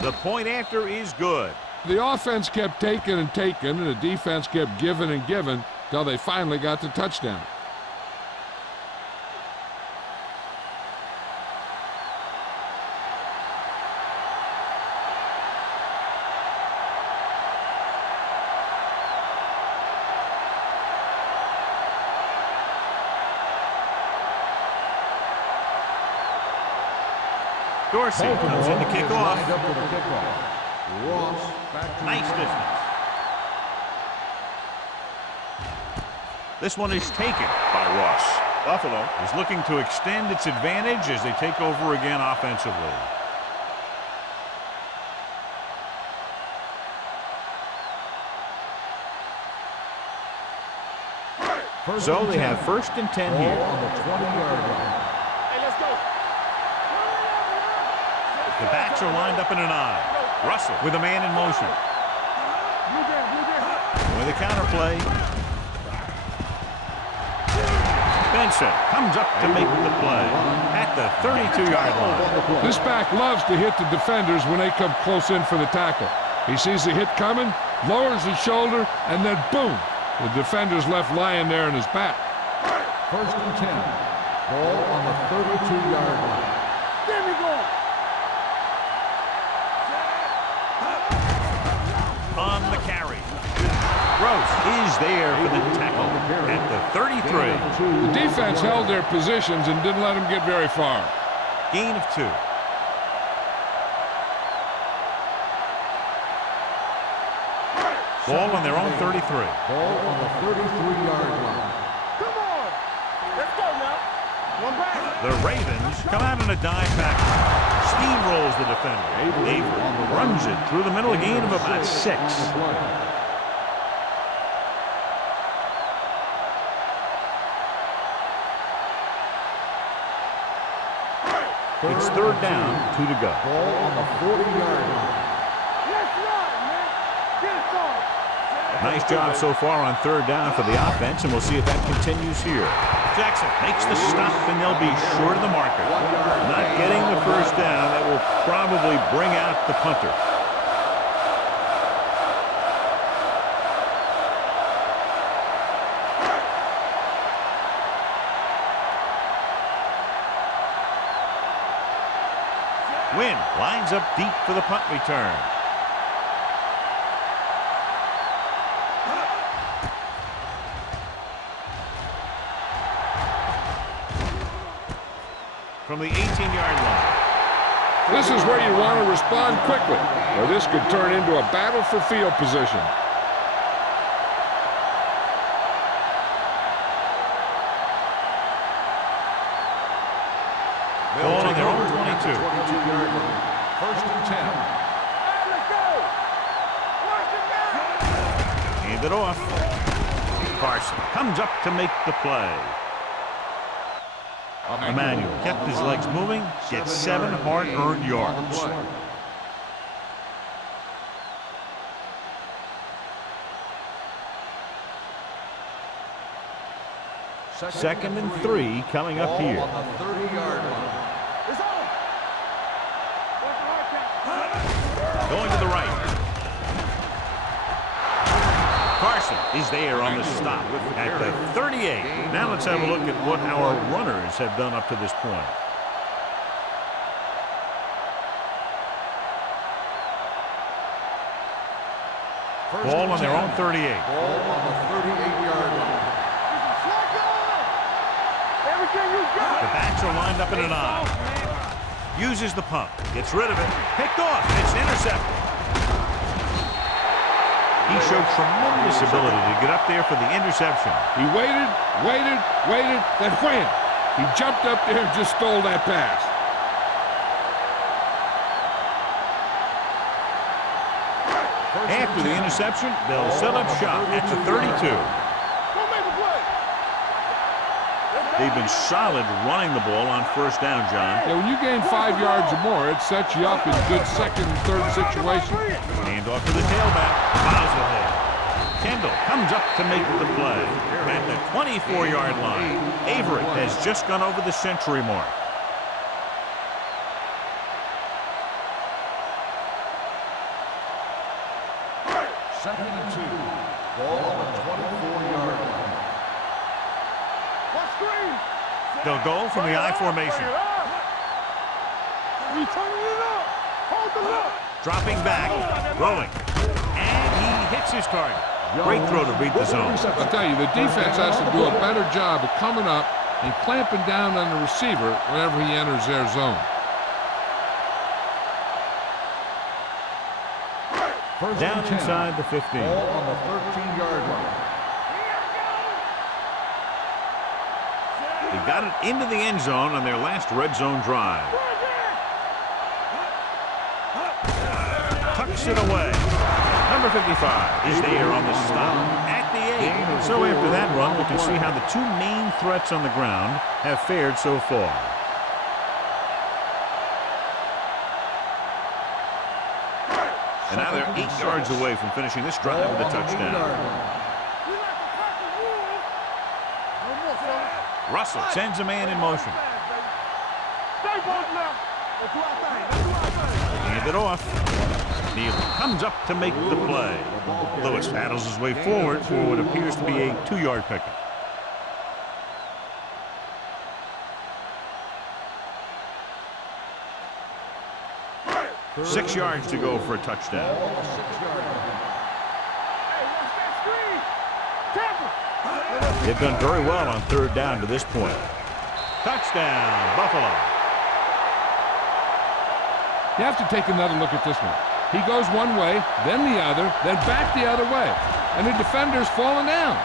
The point after is good. The offense kept taking and taking, and the defense kept giving and giving till they finally got the touchdown. Dorsey comes in to kick off. Lined up for the kickoff. Ross back to Nice distance. This one is taken by Ross. Buffalo is looking to extend its advantage as they take over again offensively. So they have first and 10 Ball here. on the 20-yard line. Hey, let's go. The backs are lined up in an I. Russell with a man in motion. With a counter play. Benson comes up to make the play at the 32-yard line. This back loves to hit the defenders when they come close in for the tackle. He sees the hit coming, lowers his shoulder, and then boom, The defender's left lying there in his back. First and 10. Ball on the 32-yard line. Give me going. On the carry. Gross is there for the tackle at the 33. The defense held their positions and didn't let them get very far. Gain of 2. Ball on their own 33. Ball on the 33-yard line. Come on. Let's go now. One back. The Ravens come out in a dive package. Steamrolls the defender. Avery runs it through the middle, a gain of about 6. It's third down, 2 to go. Ball on the 40-yard line. Let's run, man. Get us on. Nice job so far on third down for the offense, and we'll see if that continues here. Jackson makes the stop, and they'll be short of the marker. Not getting the first down, that will probably bring out the punter. Wynn lines up deep for the punt return. From the 18-yard line. This is where you want to respond quickly, or this could turn into a battle for field position. Ball on their own 22. 22-yard line. First and 10. Hey, let's go. Watch it now. Hand it off. Carson comes up to make the play. Emmanuel kept his legs moving, gets 7 hard-earned yards. Second and 3 coming up here. Ball on the 30-yard line. It's on. Watch the hard count. Going to the right. Carson is there on the stop at the 38. Now let's have a look at what our runners have done up to this point. Ball on their own 38. Ball on the 38-yard line. Slack on. Everything you got. The backs are lined up in an I. Uses the pump. Gets rid of it. Picked off. It's intercepted. He showed tremendous ability to get up there for the interception. He waited, then wham! He jumped up there and just stole that pass. After the interception, they'll set up shop at the 32. Go make a play. They've been solid running the ball on first down, John. Yeah, when you gain 5 yards or more, it sets you up in good second and third situations. Hand off to the tailback. Fouls ahead. Kendall comes up to make the play at the 24-yard line. Avery has just gone over the century mark. Second and 2. Ball on the 24-yard line. Watch screen. They'll go from the I formation. We turning it up. Hold the look. Dropping back, rolling, and he hits his target. Great throw to beat the zone. I'll tell you, the defense has to do a better job of coming up and clamping down on the receiver whenever he enters their zone. Down inside the 15. Ball on the 13-yard line. They got it into the end zone on their last red zone drive. Tucks it away. Number 55 is there on the stop at the 8. So after that run, we can see how the two main threats on the ground have fared so far. And now they're 8 yards away from finishing this drive with a touchdown. Russell sends a man in motion. Stay both now. Let's do our thing. Let's do our thing. Hand it off. Neal comes up to make the play. Lewis battles his way forward for what appears to be a 2-yard pickup. Third 6 yards to go for a touchdown. Ball on the 6-yard line. Hey, watch that screen. Tackle. They've done very well on 3rd down to this point. Touchdown, Buffalo. You have to take another look at this one. He goes one way, then the other, then back the other way. And the defender's falling down.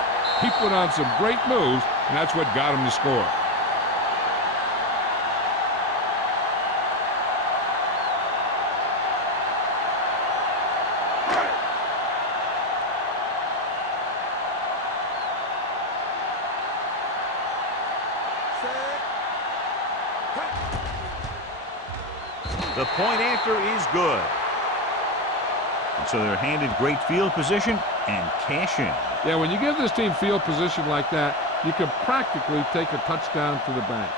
He put on some great moves, and that's what got him to score. The point after is good. And so they're handed great field position and cash in. Yeah, when you give this team field position like that, you can practically take a touchdown to the bank.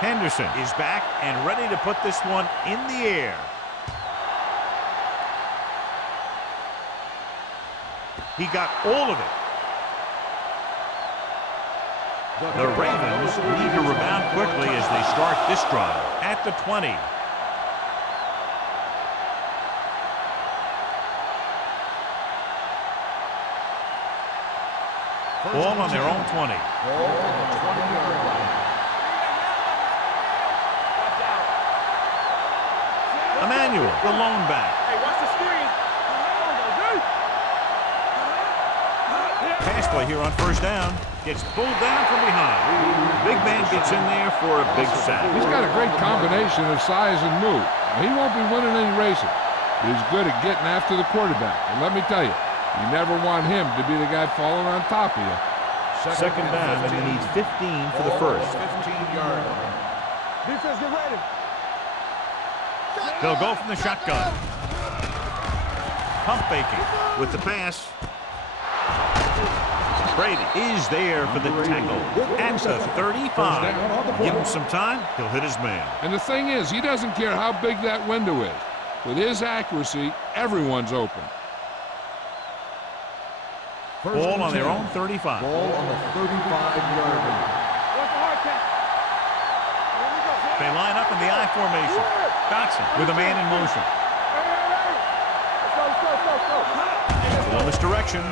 Henderson is back and ready to put this one in the air. He got all of it. The Ravens need to rebound quickly as they start this drive at the 20. Ball on their own 20. Ball on the 20-yard line. Emmanuel, the lone back. Hey, watch the screen. Pass play here on 1st down. Gets pulled down from behind. Big man gets in there for a big sack. He's got a great combination of size and move. He won't be winning any races, but he's good at getting after the quarterback. And let me tell you, you never want him to be the guy falling on top of you. Second down, and they need 15 for the first. 15-yard line. Defense, get ready. They'll go from the shotgun. Pump faking with the pass. Brady is there for the tackle at the 35. Give him some time, he'll hit his man. And the thing is, he doesn't care how big that window is. With his accuracy, everyone's open. Ball on their own 35. Ball on the 35-yard line. Watch the hard catch. Here we go. They line up in the I formation. Dotson with a man in motion. Hey. Let's go. Little misdirection.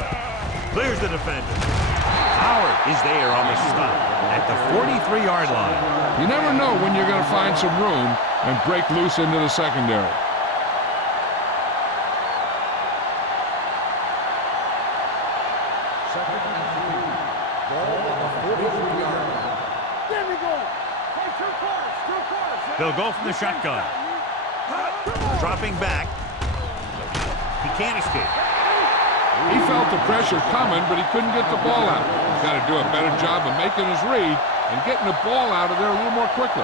Clears the defender. Howard is there on the stop at the 43-yard line. You never know when you're going to find some room and break loose into the secondary. Second and 3. Ball on the 43-yard line. There we go. Hey, two quarters. They'll go from the shotgun. Dropping back. He can't escape. He felt the pressure coming, but he couldn't get the ball out. He's got to do a better job of making his read and getting the ball out of there a little more quickly.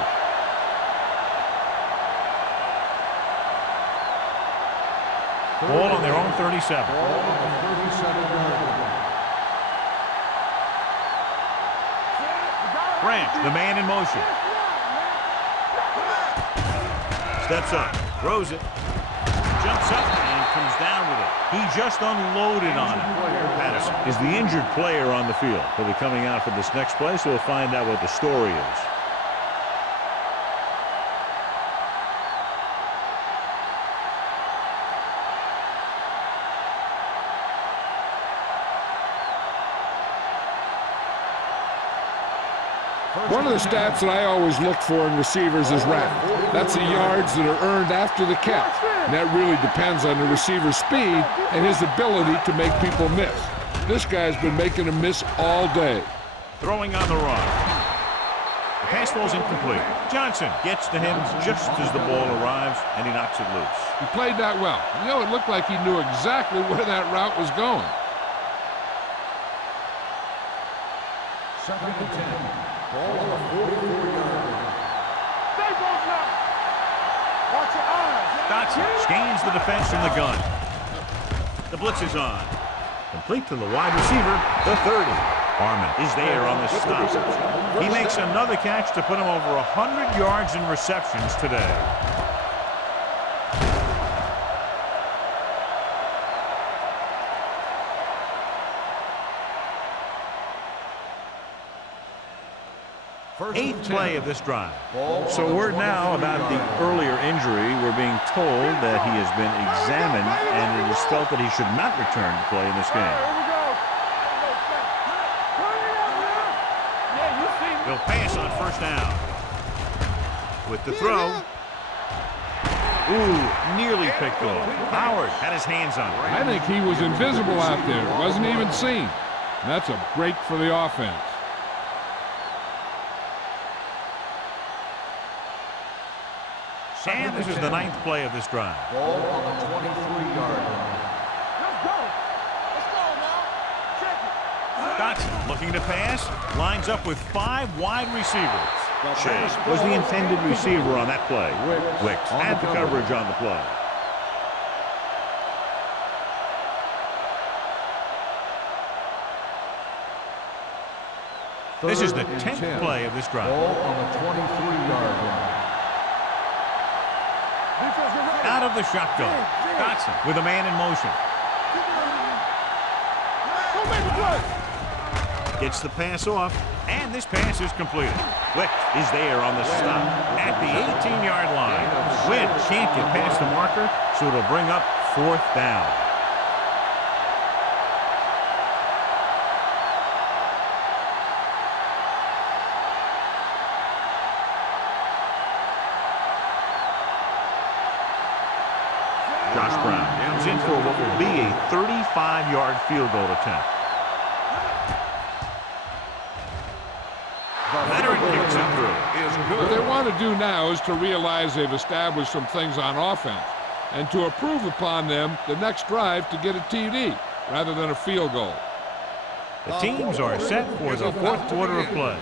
Ball on their own 37. Ball on the 37-yard line. Branch, the man in motion. Steps up, throws it, jumps up, and comes down with it. He just unloaded on it. Patterson is the injured player on the field. He'll be coming out for this next play, so we'll find out what the story is. One of the stats that I always look for in receivers is RAP. That's the yards that are earned after the catch. And that really depends on the receiver's speed and his ability to make people miss. This guy's been making them miss all day. Throwing on the run. The pass ball's incomplete. Johnson gets to him just as the ball arrives, and he knocks it loose. He played that well. You know, it looked like he knew exactly where that route was going. Second and 10. Ball on the 44-yard line. Stay both now. Dotson scans the defense in the gun. The blitz is on. Complete to the wide receiver, the 30. Harmon is there on the stop. He makes another catch to put him over 100 yards in receptions today. Eighth play of this drive. So word now about the earlier injury. We're being told that he has been examined and it is felt that he should not return to play in this game. He'll pass on first down. With the throw. Ooh, nearly picked off. Howard had his hands on it. I think he was invisible out there. Wasn't even seen. And that's a break for the offense. And this is the 9th play of this drive. Ball on the 23-yard line. Let's go. Let's go now. Check it. Dotson looking to pass. Lines up with 5 wide receivers. Chase was the intended receiver on that play. Wicks had the coverage on the play. This is the 10th play of this drive. Ball on the 23-yard line. Out of the shotgun. Dotson with a man in motion. Don't make a play. Gets the pass off, and this pass is completed. Wick is there on the stop at the 18-yard line. Wynn can't get past the marker, so it'll bring up 4th down. Josh Brown comes in for what will be a 35-yard field goal attempt. Leonard kicks it through. What they want to do now is to realize they've established some things on offense and to improve upon them the next drive to get a TD rather than a field goal. The teams are set for the 4th quarter of play.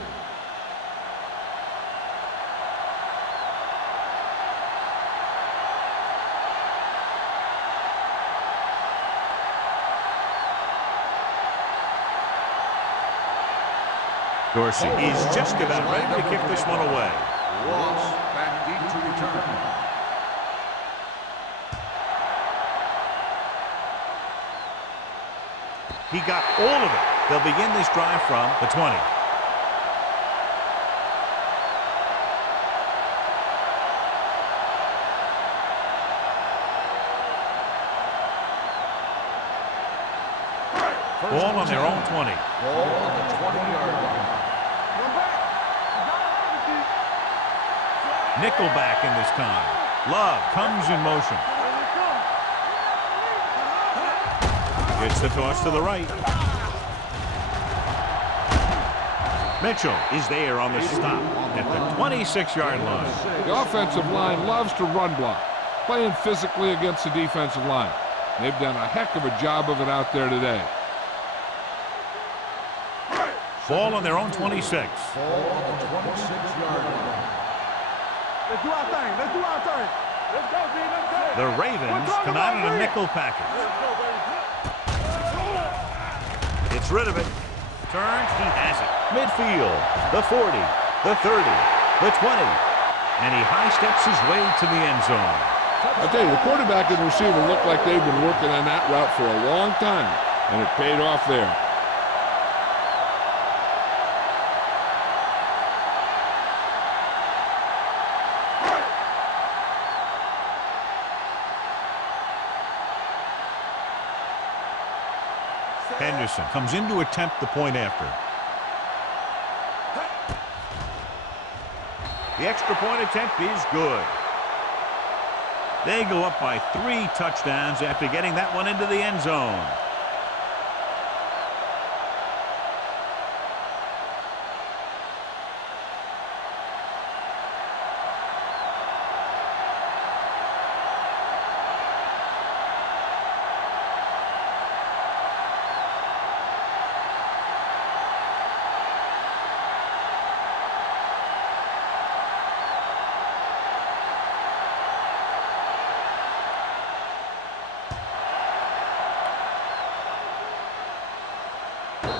Dorsey is just about ready to kick this one away. Ross back deep to return. He got all of it. They'll begin this drive from the 20. Ball on their own 20. Ball on the 20-yard line. Nickelback in this time. Love comes in motion. Gets the toss to the right. Mitchell is there on the stop at the 26-yard line. The offensive line loves to run block, playing physically against the defensive line. They've done a heck of a job of it out there today. Ball on their own 26. Ball on the 26-yard line. Let's do our thing. Let's do our thing. Let's go, D. Let's go. The Ravens come out in a nickel package. Let's go, baby. Gets rid of it. Turns. He has it. Midfield. The 40. The 30. The 20. And he high steps his way to the end zone. I'll tell you, the quarterback and receiver look like they've been working on that route for a long time, and it paid off there. Henderson comes in to attempt the point after. The extra point attempt is good. They go up by 3 touchdowns after getting that one into the end zone.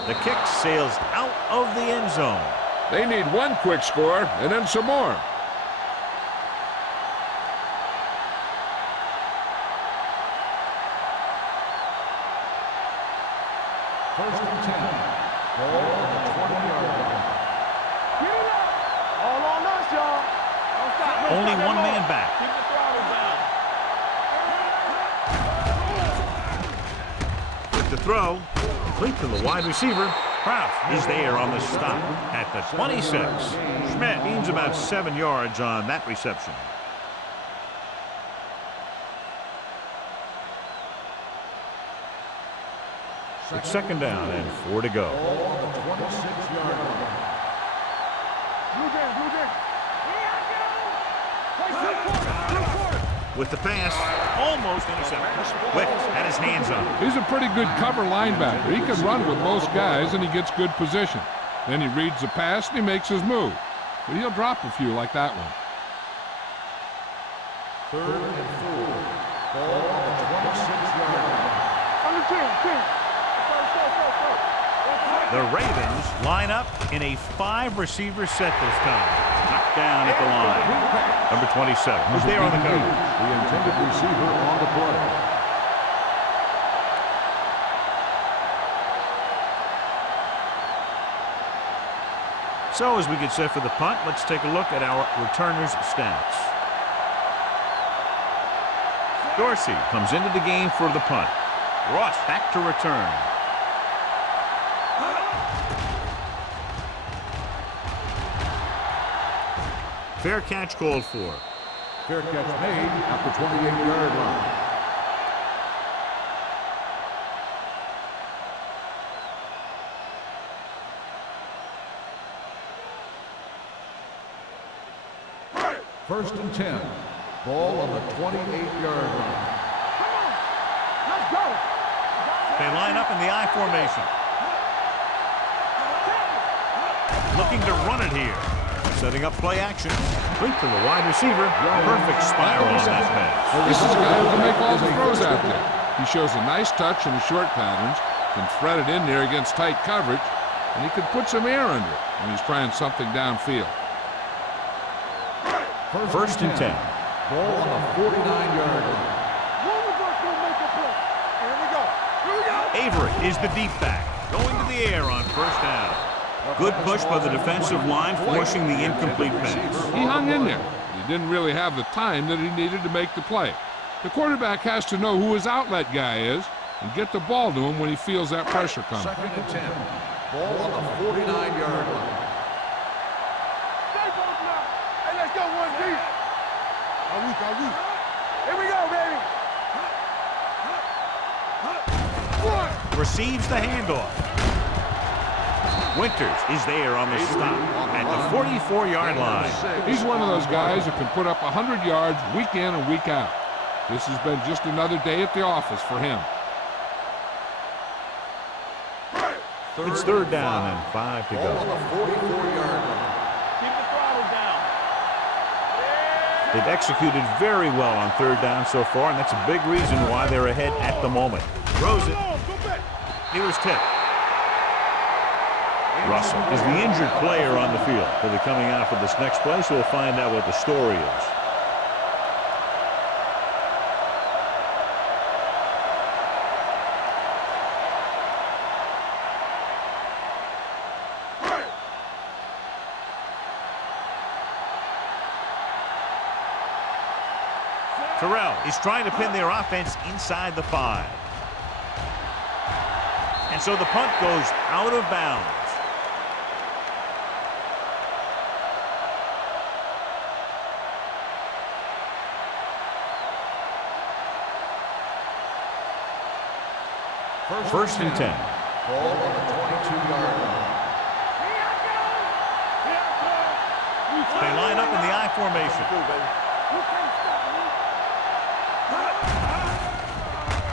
The kick sails out of the end zone. They need one quick score and then some more. First and 10. Ball on the 20-yard line. Get it up. All on us, y'all. Don't stop. Only Stop that one ball. man back. Keep the throttle down. With the throw, complete to the wide receiver. Kraft is there on the stop at the 26. Schmidt gains about 7 yards on that reception. It's second down and 4 to go. Ball on the 26-yard line. Blue jam, blue jam. Here I go. Play two quarters. With the pass, almost intercepted. Wick had his hands on it. He's a pretty good cover linebacker. He can run with most guys, and he gets good position. Then he reads the pass, and he makes his move. But he'll drop a few like that one. Third and 4. Ball on the 26-yard line. Under 10. The Ravens line up in a 5-receiver set this time. Knocked down at the line. Number 27 who's there on the cover. The intended receiver on the play. So as we get set for the punt, let's take a look at our returners' stats. Dorsey comes into the game for the punt. Ross back to return. Fair catch called for. Fair catch made at the 28-yard line. First and 10. Ball on the 28-yard line. Let's go. They line up in the I formation. Looking to run it here. Setting up play action. Complete to the wide receiver. Perfect spiral on that pass. This is a guy who can make all the throws out there. He shows a nice touch in the short patterns, can thread it in there against tight coverage, and he can put some air under it when he's trying something downfield. First and 10. Ball on the 49-yard line. One of us gonna make a play. Here we go. Here we go. Avery is the deep back. Going to the air on first down. Good push by the defensive line, forcing the incomplete pass. He hung in there. He didn't really have the time that he needed to make the play. The quarterback has to know who his outlet guy is and get the ball to him when he feels that pressure coming. Second and 10. Ball on the 49-yard line. Stay both now. Hey, let's go one deep. Are we? Here we go, baby. One. Receives the handoff. Winters is there on the stop at the 44-yard line. He's one of those guys who can put up 100 yards week in and week out. This has been just another day at the office for him. It's third down and 5 to Ball on go. the 44-yard line. Keep the throttle down. They've executed very well on third down so far, and that's a big reason why they're ahead at the moment. Throws it. Go back. Here's tip. Russell is the injured player on the field. He'll be coming out for this next play, so we'll find out what the story is. Terrell is trying to pin their offense inside the 5. And so the punt goes out of bounds. First and 10. Ball on the 22-yard line. They line up in the I formation.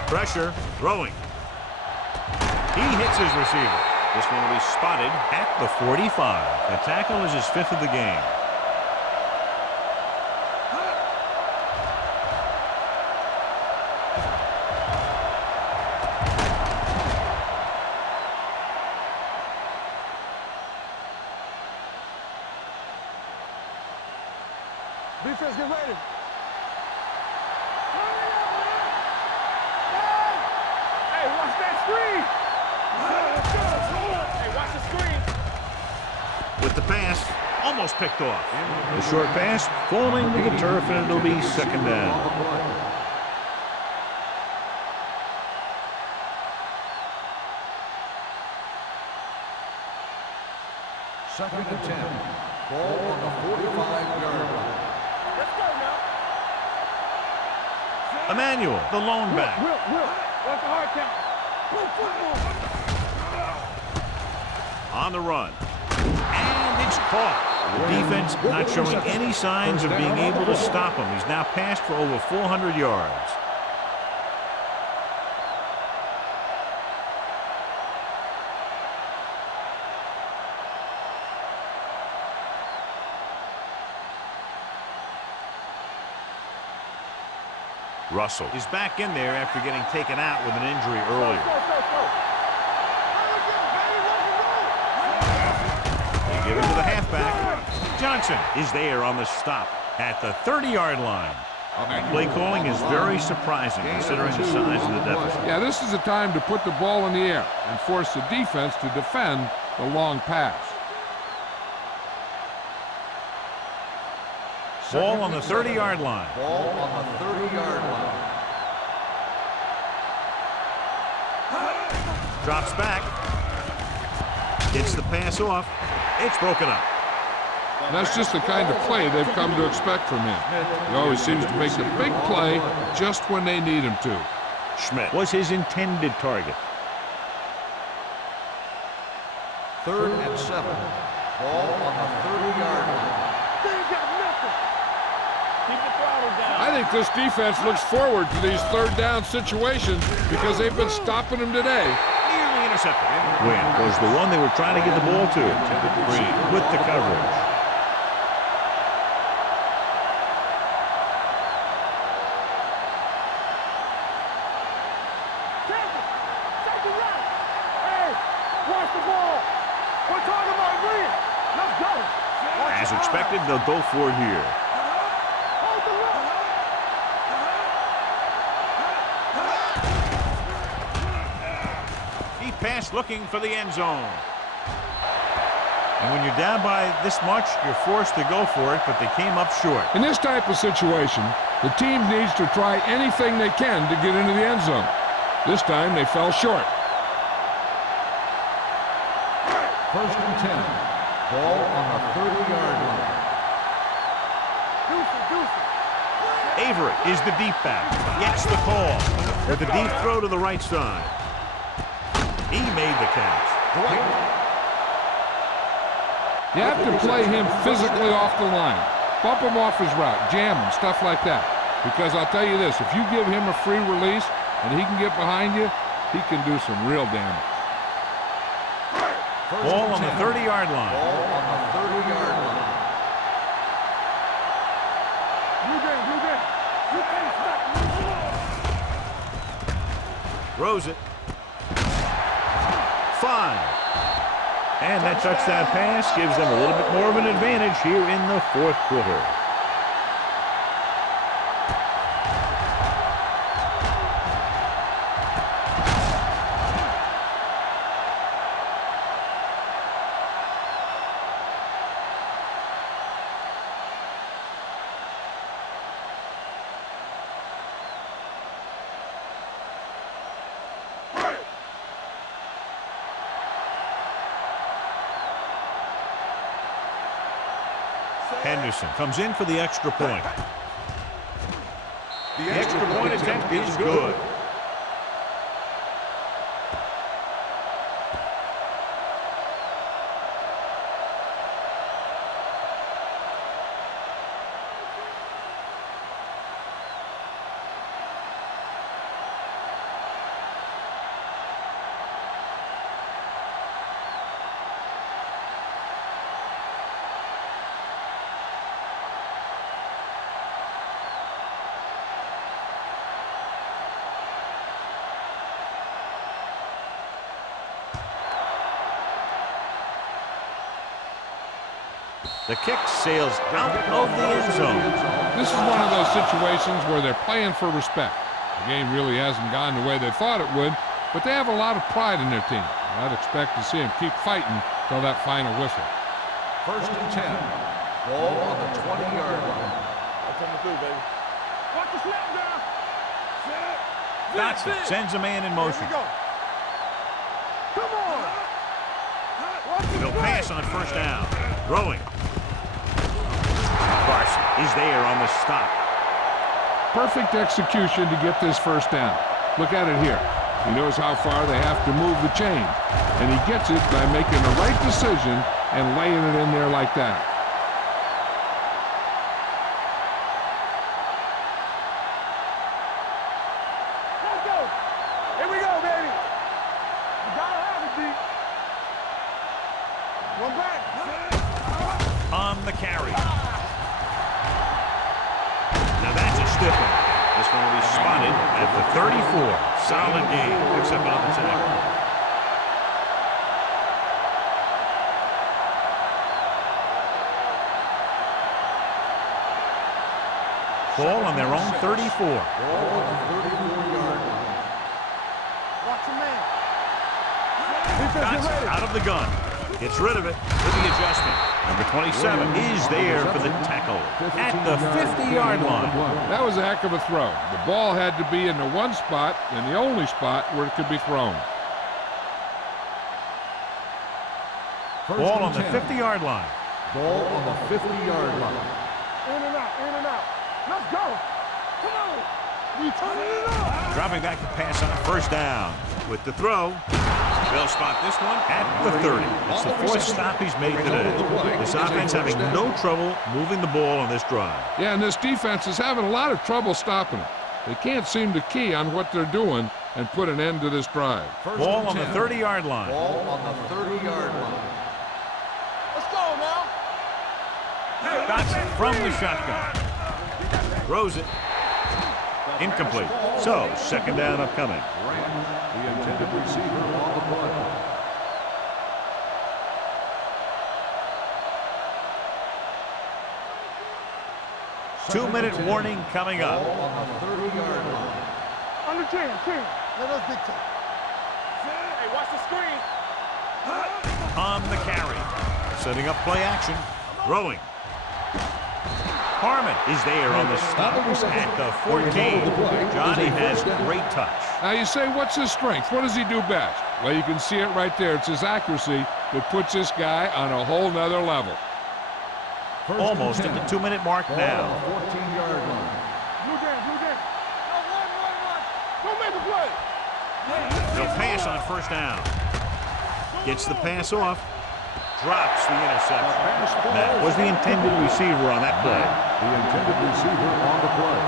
Pressure, throwing. He hits his receiver. This one will be spotted at the 45. The tackle is his 5th of the game. Let's get ready. Hey, watch that screen. Hey, watch the screen. With the pass, almost picked off. The short pass falling to the turf, and it'll be second down. Second and 10. Ball on the 45-yard line. Let's go now. Emmanuel, the lone back. Will, what's the hard count? On the run. And it's caught. The defense not showing any signs of being able to stop him. He's now passed for over 400 yards. Russell is back in there after getting taken out with an injury earlier. They give it to the halfback. Johnson is there on the stop at the 30-yard line. Play calling is very surprising considering the size of the deficit. Yeah, this is the time to put the ball in the air and force the defense to defend the long pass. Ball on the 30-yard line. Ball on the 30-yard line. Drops back. Gets the pass off. It's broken up. And that's just the kind of play they've come to expect from him. He always seems to make the big play just when they need him to. Schmidt was his intended target. 3rd and 7. Ball on the 30-yard line. They ain't got nothing. Keep the throttle down. I think this defense looks forward to these third down situations because they've been stopping them today. Nearly intercepted. Win was the one they were trying to get the ball to. Green with the coverage. Take it right. Hey, watch the ball. We're talking about win. Let's go. As expected, they'll go for it here. Hold the rock. Deep pass looking for the end zone. And when you're down by this much, you're forced to go for it, but they came up short. In this type of situation, the team needs to try anything they can to get into the end zone. This time, they fell short. 1st and 10. Ball on the 30-yard line. Deuce. Avery is the deep back. Gets the call with a deep throw to the right side. He made the catch. You have to play him physically off the line. Bump him off his route, jam him, stuff like that. Because I'll tell you this, if you give him a free release and he can get behind you, he can do some real damage. Ball on the 30-yard line. Ball on the 30-yard line. You can't stop. Throws it. 5. And that touchdown pass gives them a little bit more of an advantage here in the 4th quarter. Henderson comes in for the extra point. The extra point attempt is good. The kick sails out of the end zone. This is one of those situations where they're playing for respect. The game really hasn't gone the way they thought it would, but they have a lot of pride in their team. I'd expect to see them keep fighting till that final whistle. First and 10. Ball on the 20-yard line. That's what I'm gonna do, baby. Watch the snap down. Set. Dotson sends a man in motion. Here we go. Come on. Watch the He'll play. pass on first down. Throwing. Carson is there on the stop. Perfect execution to get this first down. Look at it here. He knows how far they have to move the chain, and he gets it by making the right decision and laying it in there like that. Let's go. Here we go, baby. You gotta have it, D. One back. On the carry. Now that's a stiff one. This one will be spotted at the 34. Solid game. Picks up on the tackle. Ball on their own 34. Ball on the 34-yard line. Watch your man. Dotson out of the gun. Gets rid of it with the adjustment. Number 27 is there for the tackle at the 50-yard line. That was a heck of a throw. The ball had to be in the one spot and the only spot where it could be thrown. First Ball and on the 10. 50-yard line. Ball on the 50-yard line. In and out, in and out. Let's go. Come on. You turning it up. Dropping back to pass on first down. With the throw, they'll spot this one at the 30. It's the fourth stop he's made today. This offense having no trouble moving the ball on this drive. Yeah, and this defense is having a lot of trouble stopping it. They can't seem to key on what they're doing and put an end to this drive. First Ball and on the 10. 30-yard line. Ball on the 30-yard line. Let's go now. Dotson from the shotgun. Throws it. Incomplete. So, second down upcoming. Grant, the intended receiver on the play. Two-minute warning coming Ball up. on the 30-yard line. Under 10. Let us dictate. Hey, watch the screen. On the carry. Setting up play action. Throwing. Harmon is there on the stop at the 14. Johnny has great touch. Now you say, what's his strength? What does he do best? Well, you can see it right there. It's his accuracy that puts this guy on a whole nother level. First Almost and at 10. the 2-minute mark Ball now. on the 14-yard line. Blue game, blue game. Run. Don't make the play. They'll pass on first down. Gets the pass off. Drops the interception. That was the intended receiver on that play. The intended receiver on the play.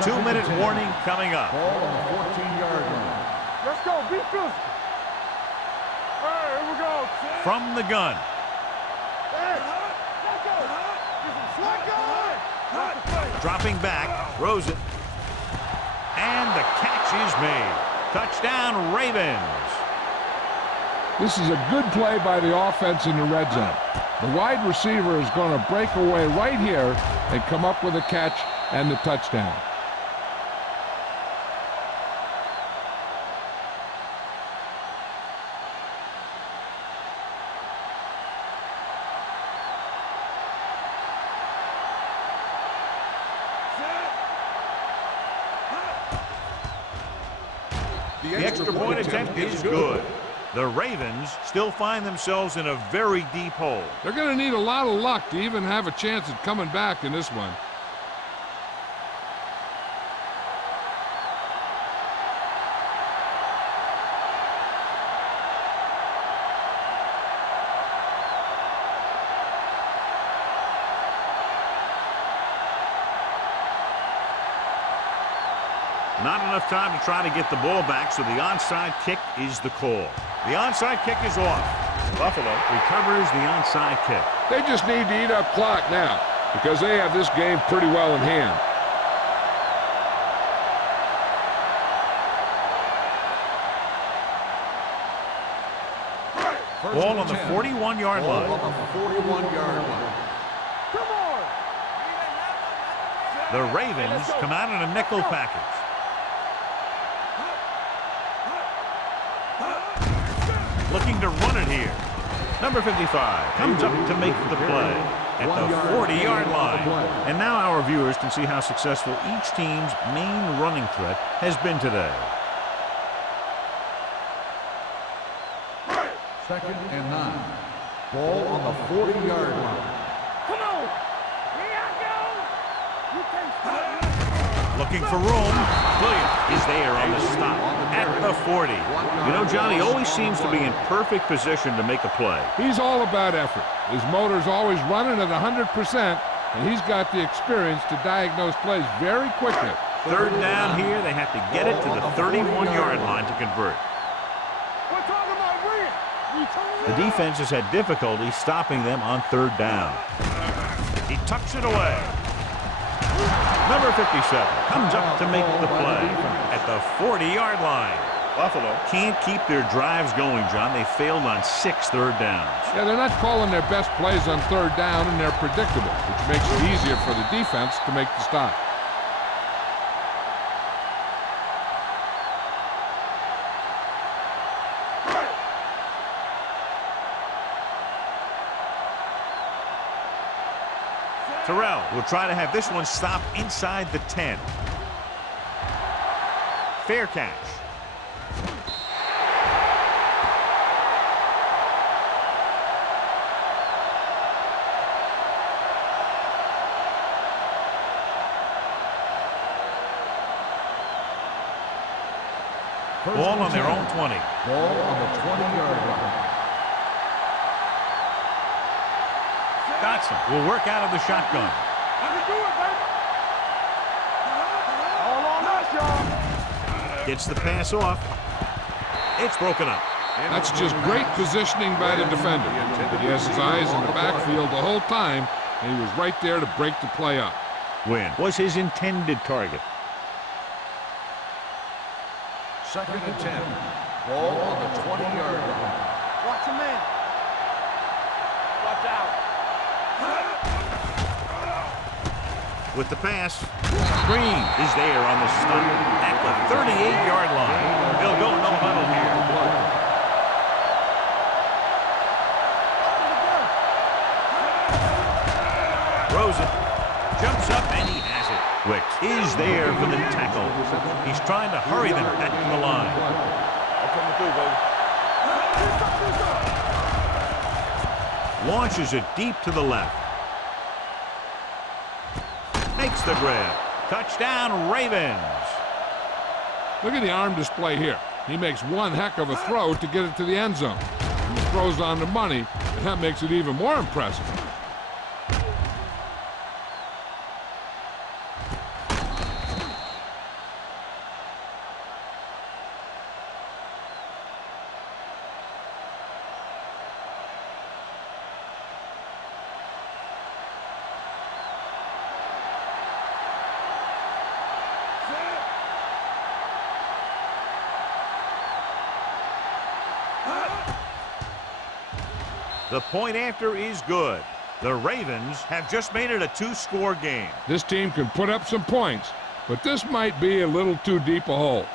Two-minute warning coming up. Ball on the 14-yard line. Let's go. Be physical. All right, here we go. From the gun. Hey, let's go. Get some slack on. Watch the play. Dropping back. Throws it. And the catch is made. Touchdown, Ravens. This is a good play by the offense in the red zone. The wide receiver is going to break away right here and come up with a catch and the touchdown. The extra point attempt is good. The Ravens still find themselves in a very deep hole. They're going to need a lot of luck to even have a chance at coming back in this one. Not enough time to try to get the ball back, so the onside kick is the call. The onside kick is off. Buffalo recovers the onside kick. They just need to eat up clock now because they have this game pretty well in hand. Ball on the 41-yard line. Ball on the 41-yard line. Come on. The Ravens come out in a nickel package. Looking to run it here. Number 55 comes up to make the play at the 40-yard line. And now our viewers can see how successful each team's main running threat has been today. 2nd and 9. Ball on the 40-yard line. Come on. Here I go. You can't stop me. Looking for room. Williams is there on the stop at the 40. You know, Johnny always seems to be in perfect position to make a play. He's all about effort. His motor's always running at 100%, and he's got the experience to diagnose plays very quickly. Third down here. They have to get it to the 31-yard line to convert. We're talking about Reed. The defense has had difficulty stopping them on third down. He tucks it away. Number 57 comes up to make the play at the 40-yard line. Buffalo can't keep their drives going, John. They failed on 6 third downs. Yeah, they're not calling their best plays on third down, and they're predictable, which makes it easier for the defense to make the stop. Terrell will try to have this one stop inside the 10. Fair catch. Ball on their own 20. Ball on the 20-yard line. Dotson will work out of the shotgun. I can do it, baby. All on us, y'all. Gets the pass off. It's broken up. That's just great positioning by the defender. He has his eyes in the backfield the whole time, and he was right there to break the play up. Win was his intended target. 2nd and 10. Ball on the 20-yard line. Watch your man. Watch out. With the pass, Green is there on the stop at the 38-yard line. They'll go no huddle here. Rosen jumps up and he has it. Wicks is there for the tackle. He's trying to hurry them back to the line. Launches it deep to the left. Makes the grab. Touchdown, Ravens. Look at the arm display here. He makes one heck of a throw to get it to the end zone. And he throws on the money, and that makes it even more impressive. The point after is good. The Ravens have just made it a 2-score game. This team can put up some points, but this might be a little too deep a hole.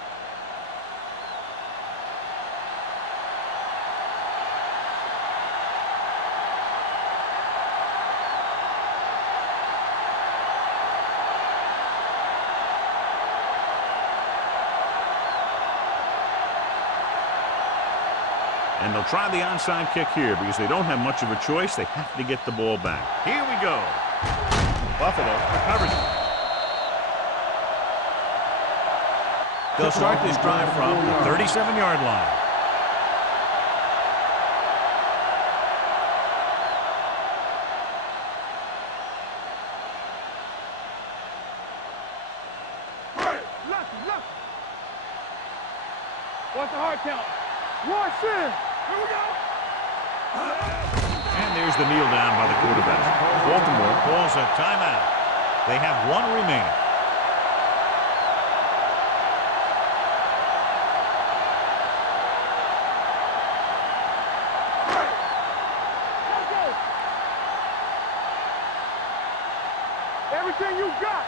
And they'll try the onside kick here because they don't have much of a choice. They have to get the ball back. Here we go. Buffalo recovers it. They'll start this drive from the 37-yard line. What's the hard count? Watch in. Here we go. And there's the kneel down by the quarterback. Baltimore calls a timeout. They have one remaining. everything you got.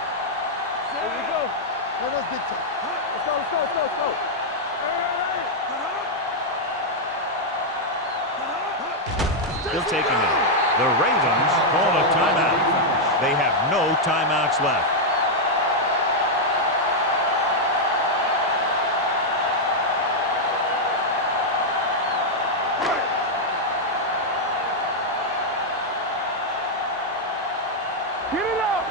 Here we go. Let's go, let's go. Still taking it. The Ravens call a timeout. They have no timeouts left. Get it up.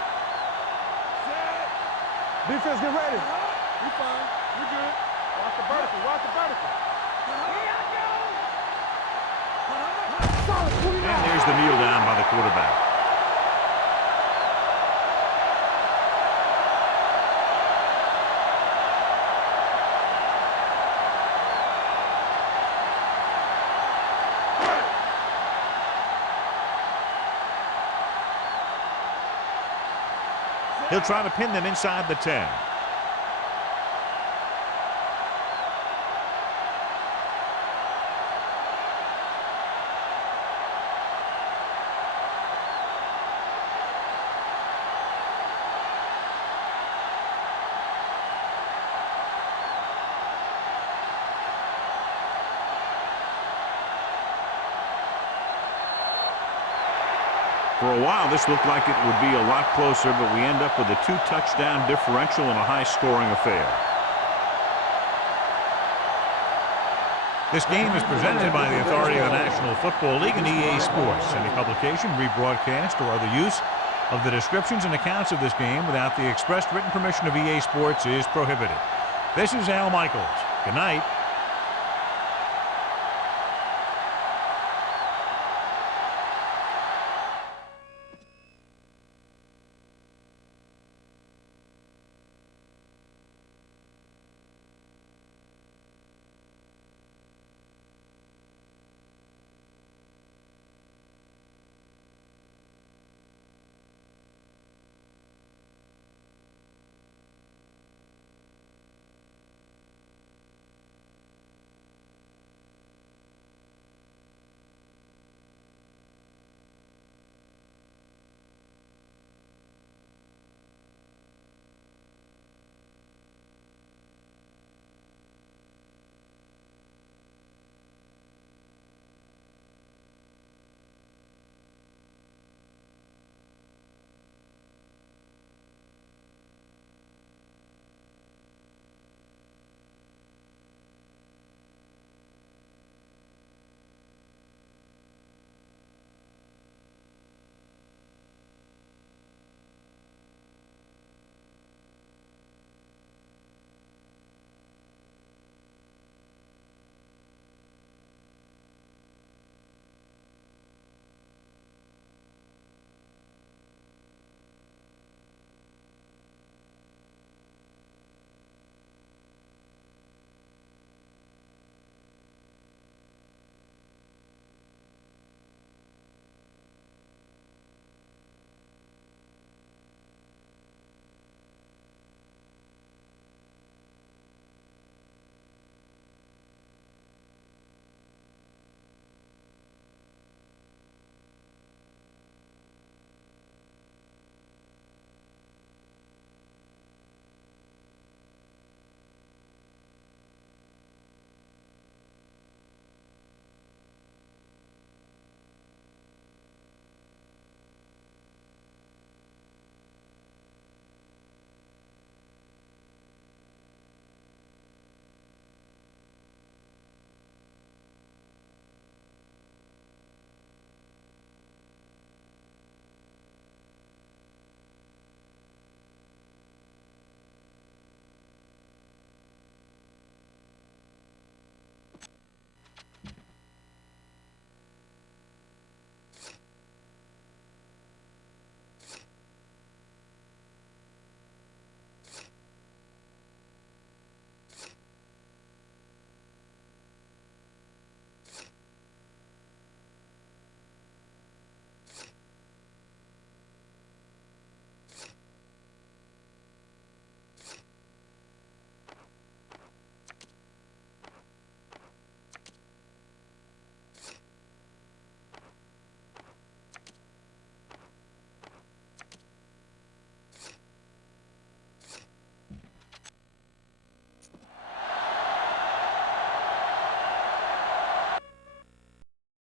Defense, get ready. We fine. We good. Watch the vertical. Watch the vertical. And there's the kneel down by the quarterback. He'll try to pin them inside the 10. For a while, this looked like it would be a lot closer, but we end up with a 2-touchdown differential and a high-scoring affair. This game is presented by the authority of the National Football League and EA Sports. Any publication, rebroadcast, or other use of the descriptions and accounts of this game without the expressed written permission of EA Sports is prohibited. This is Al Michaels. Good night.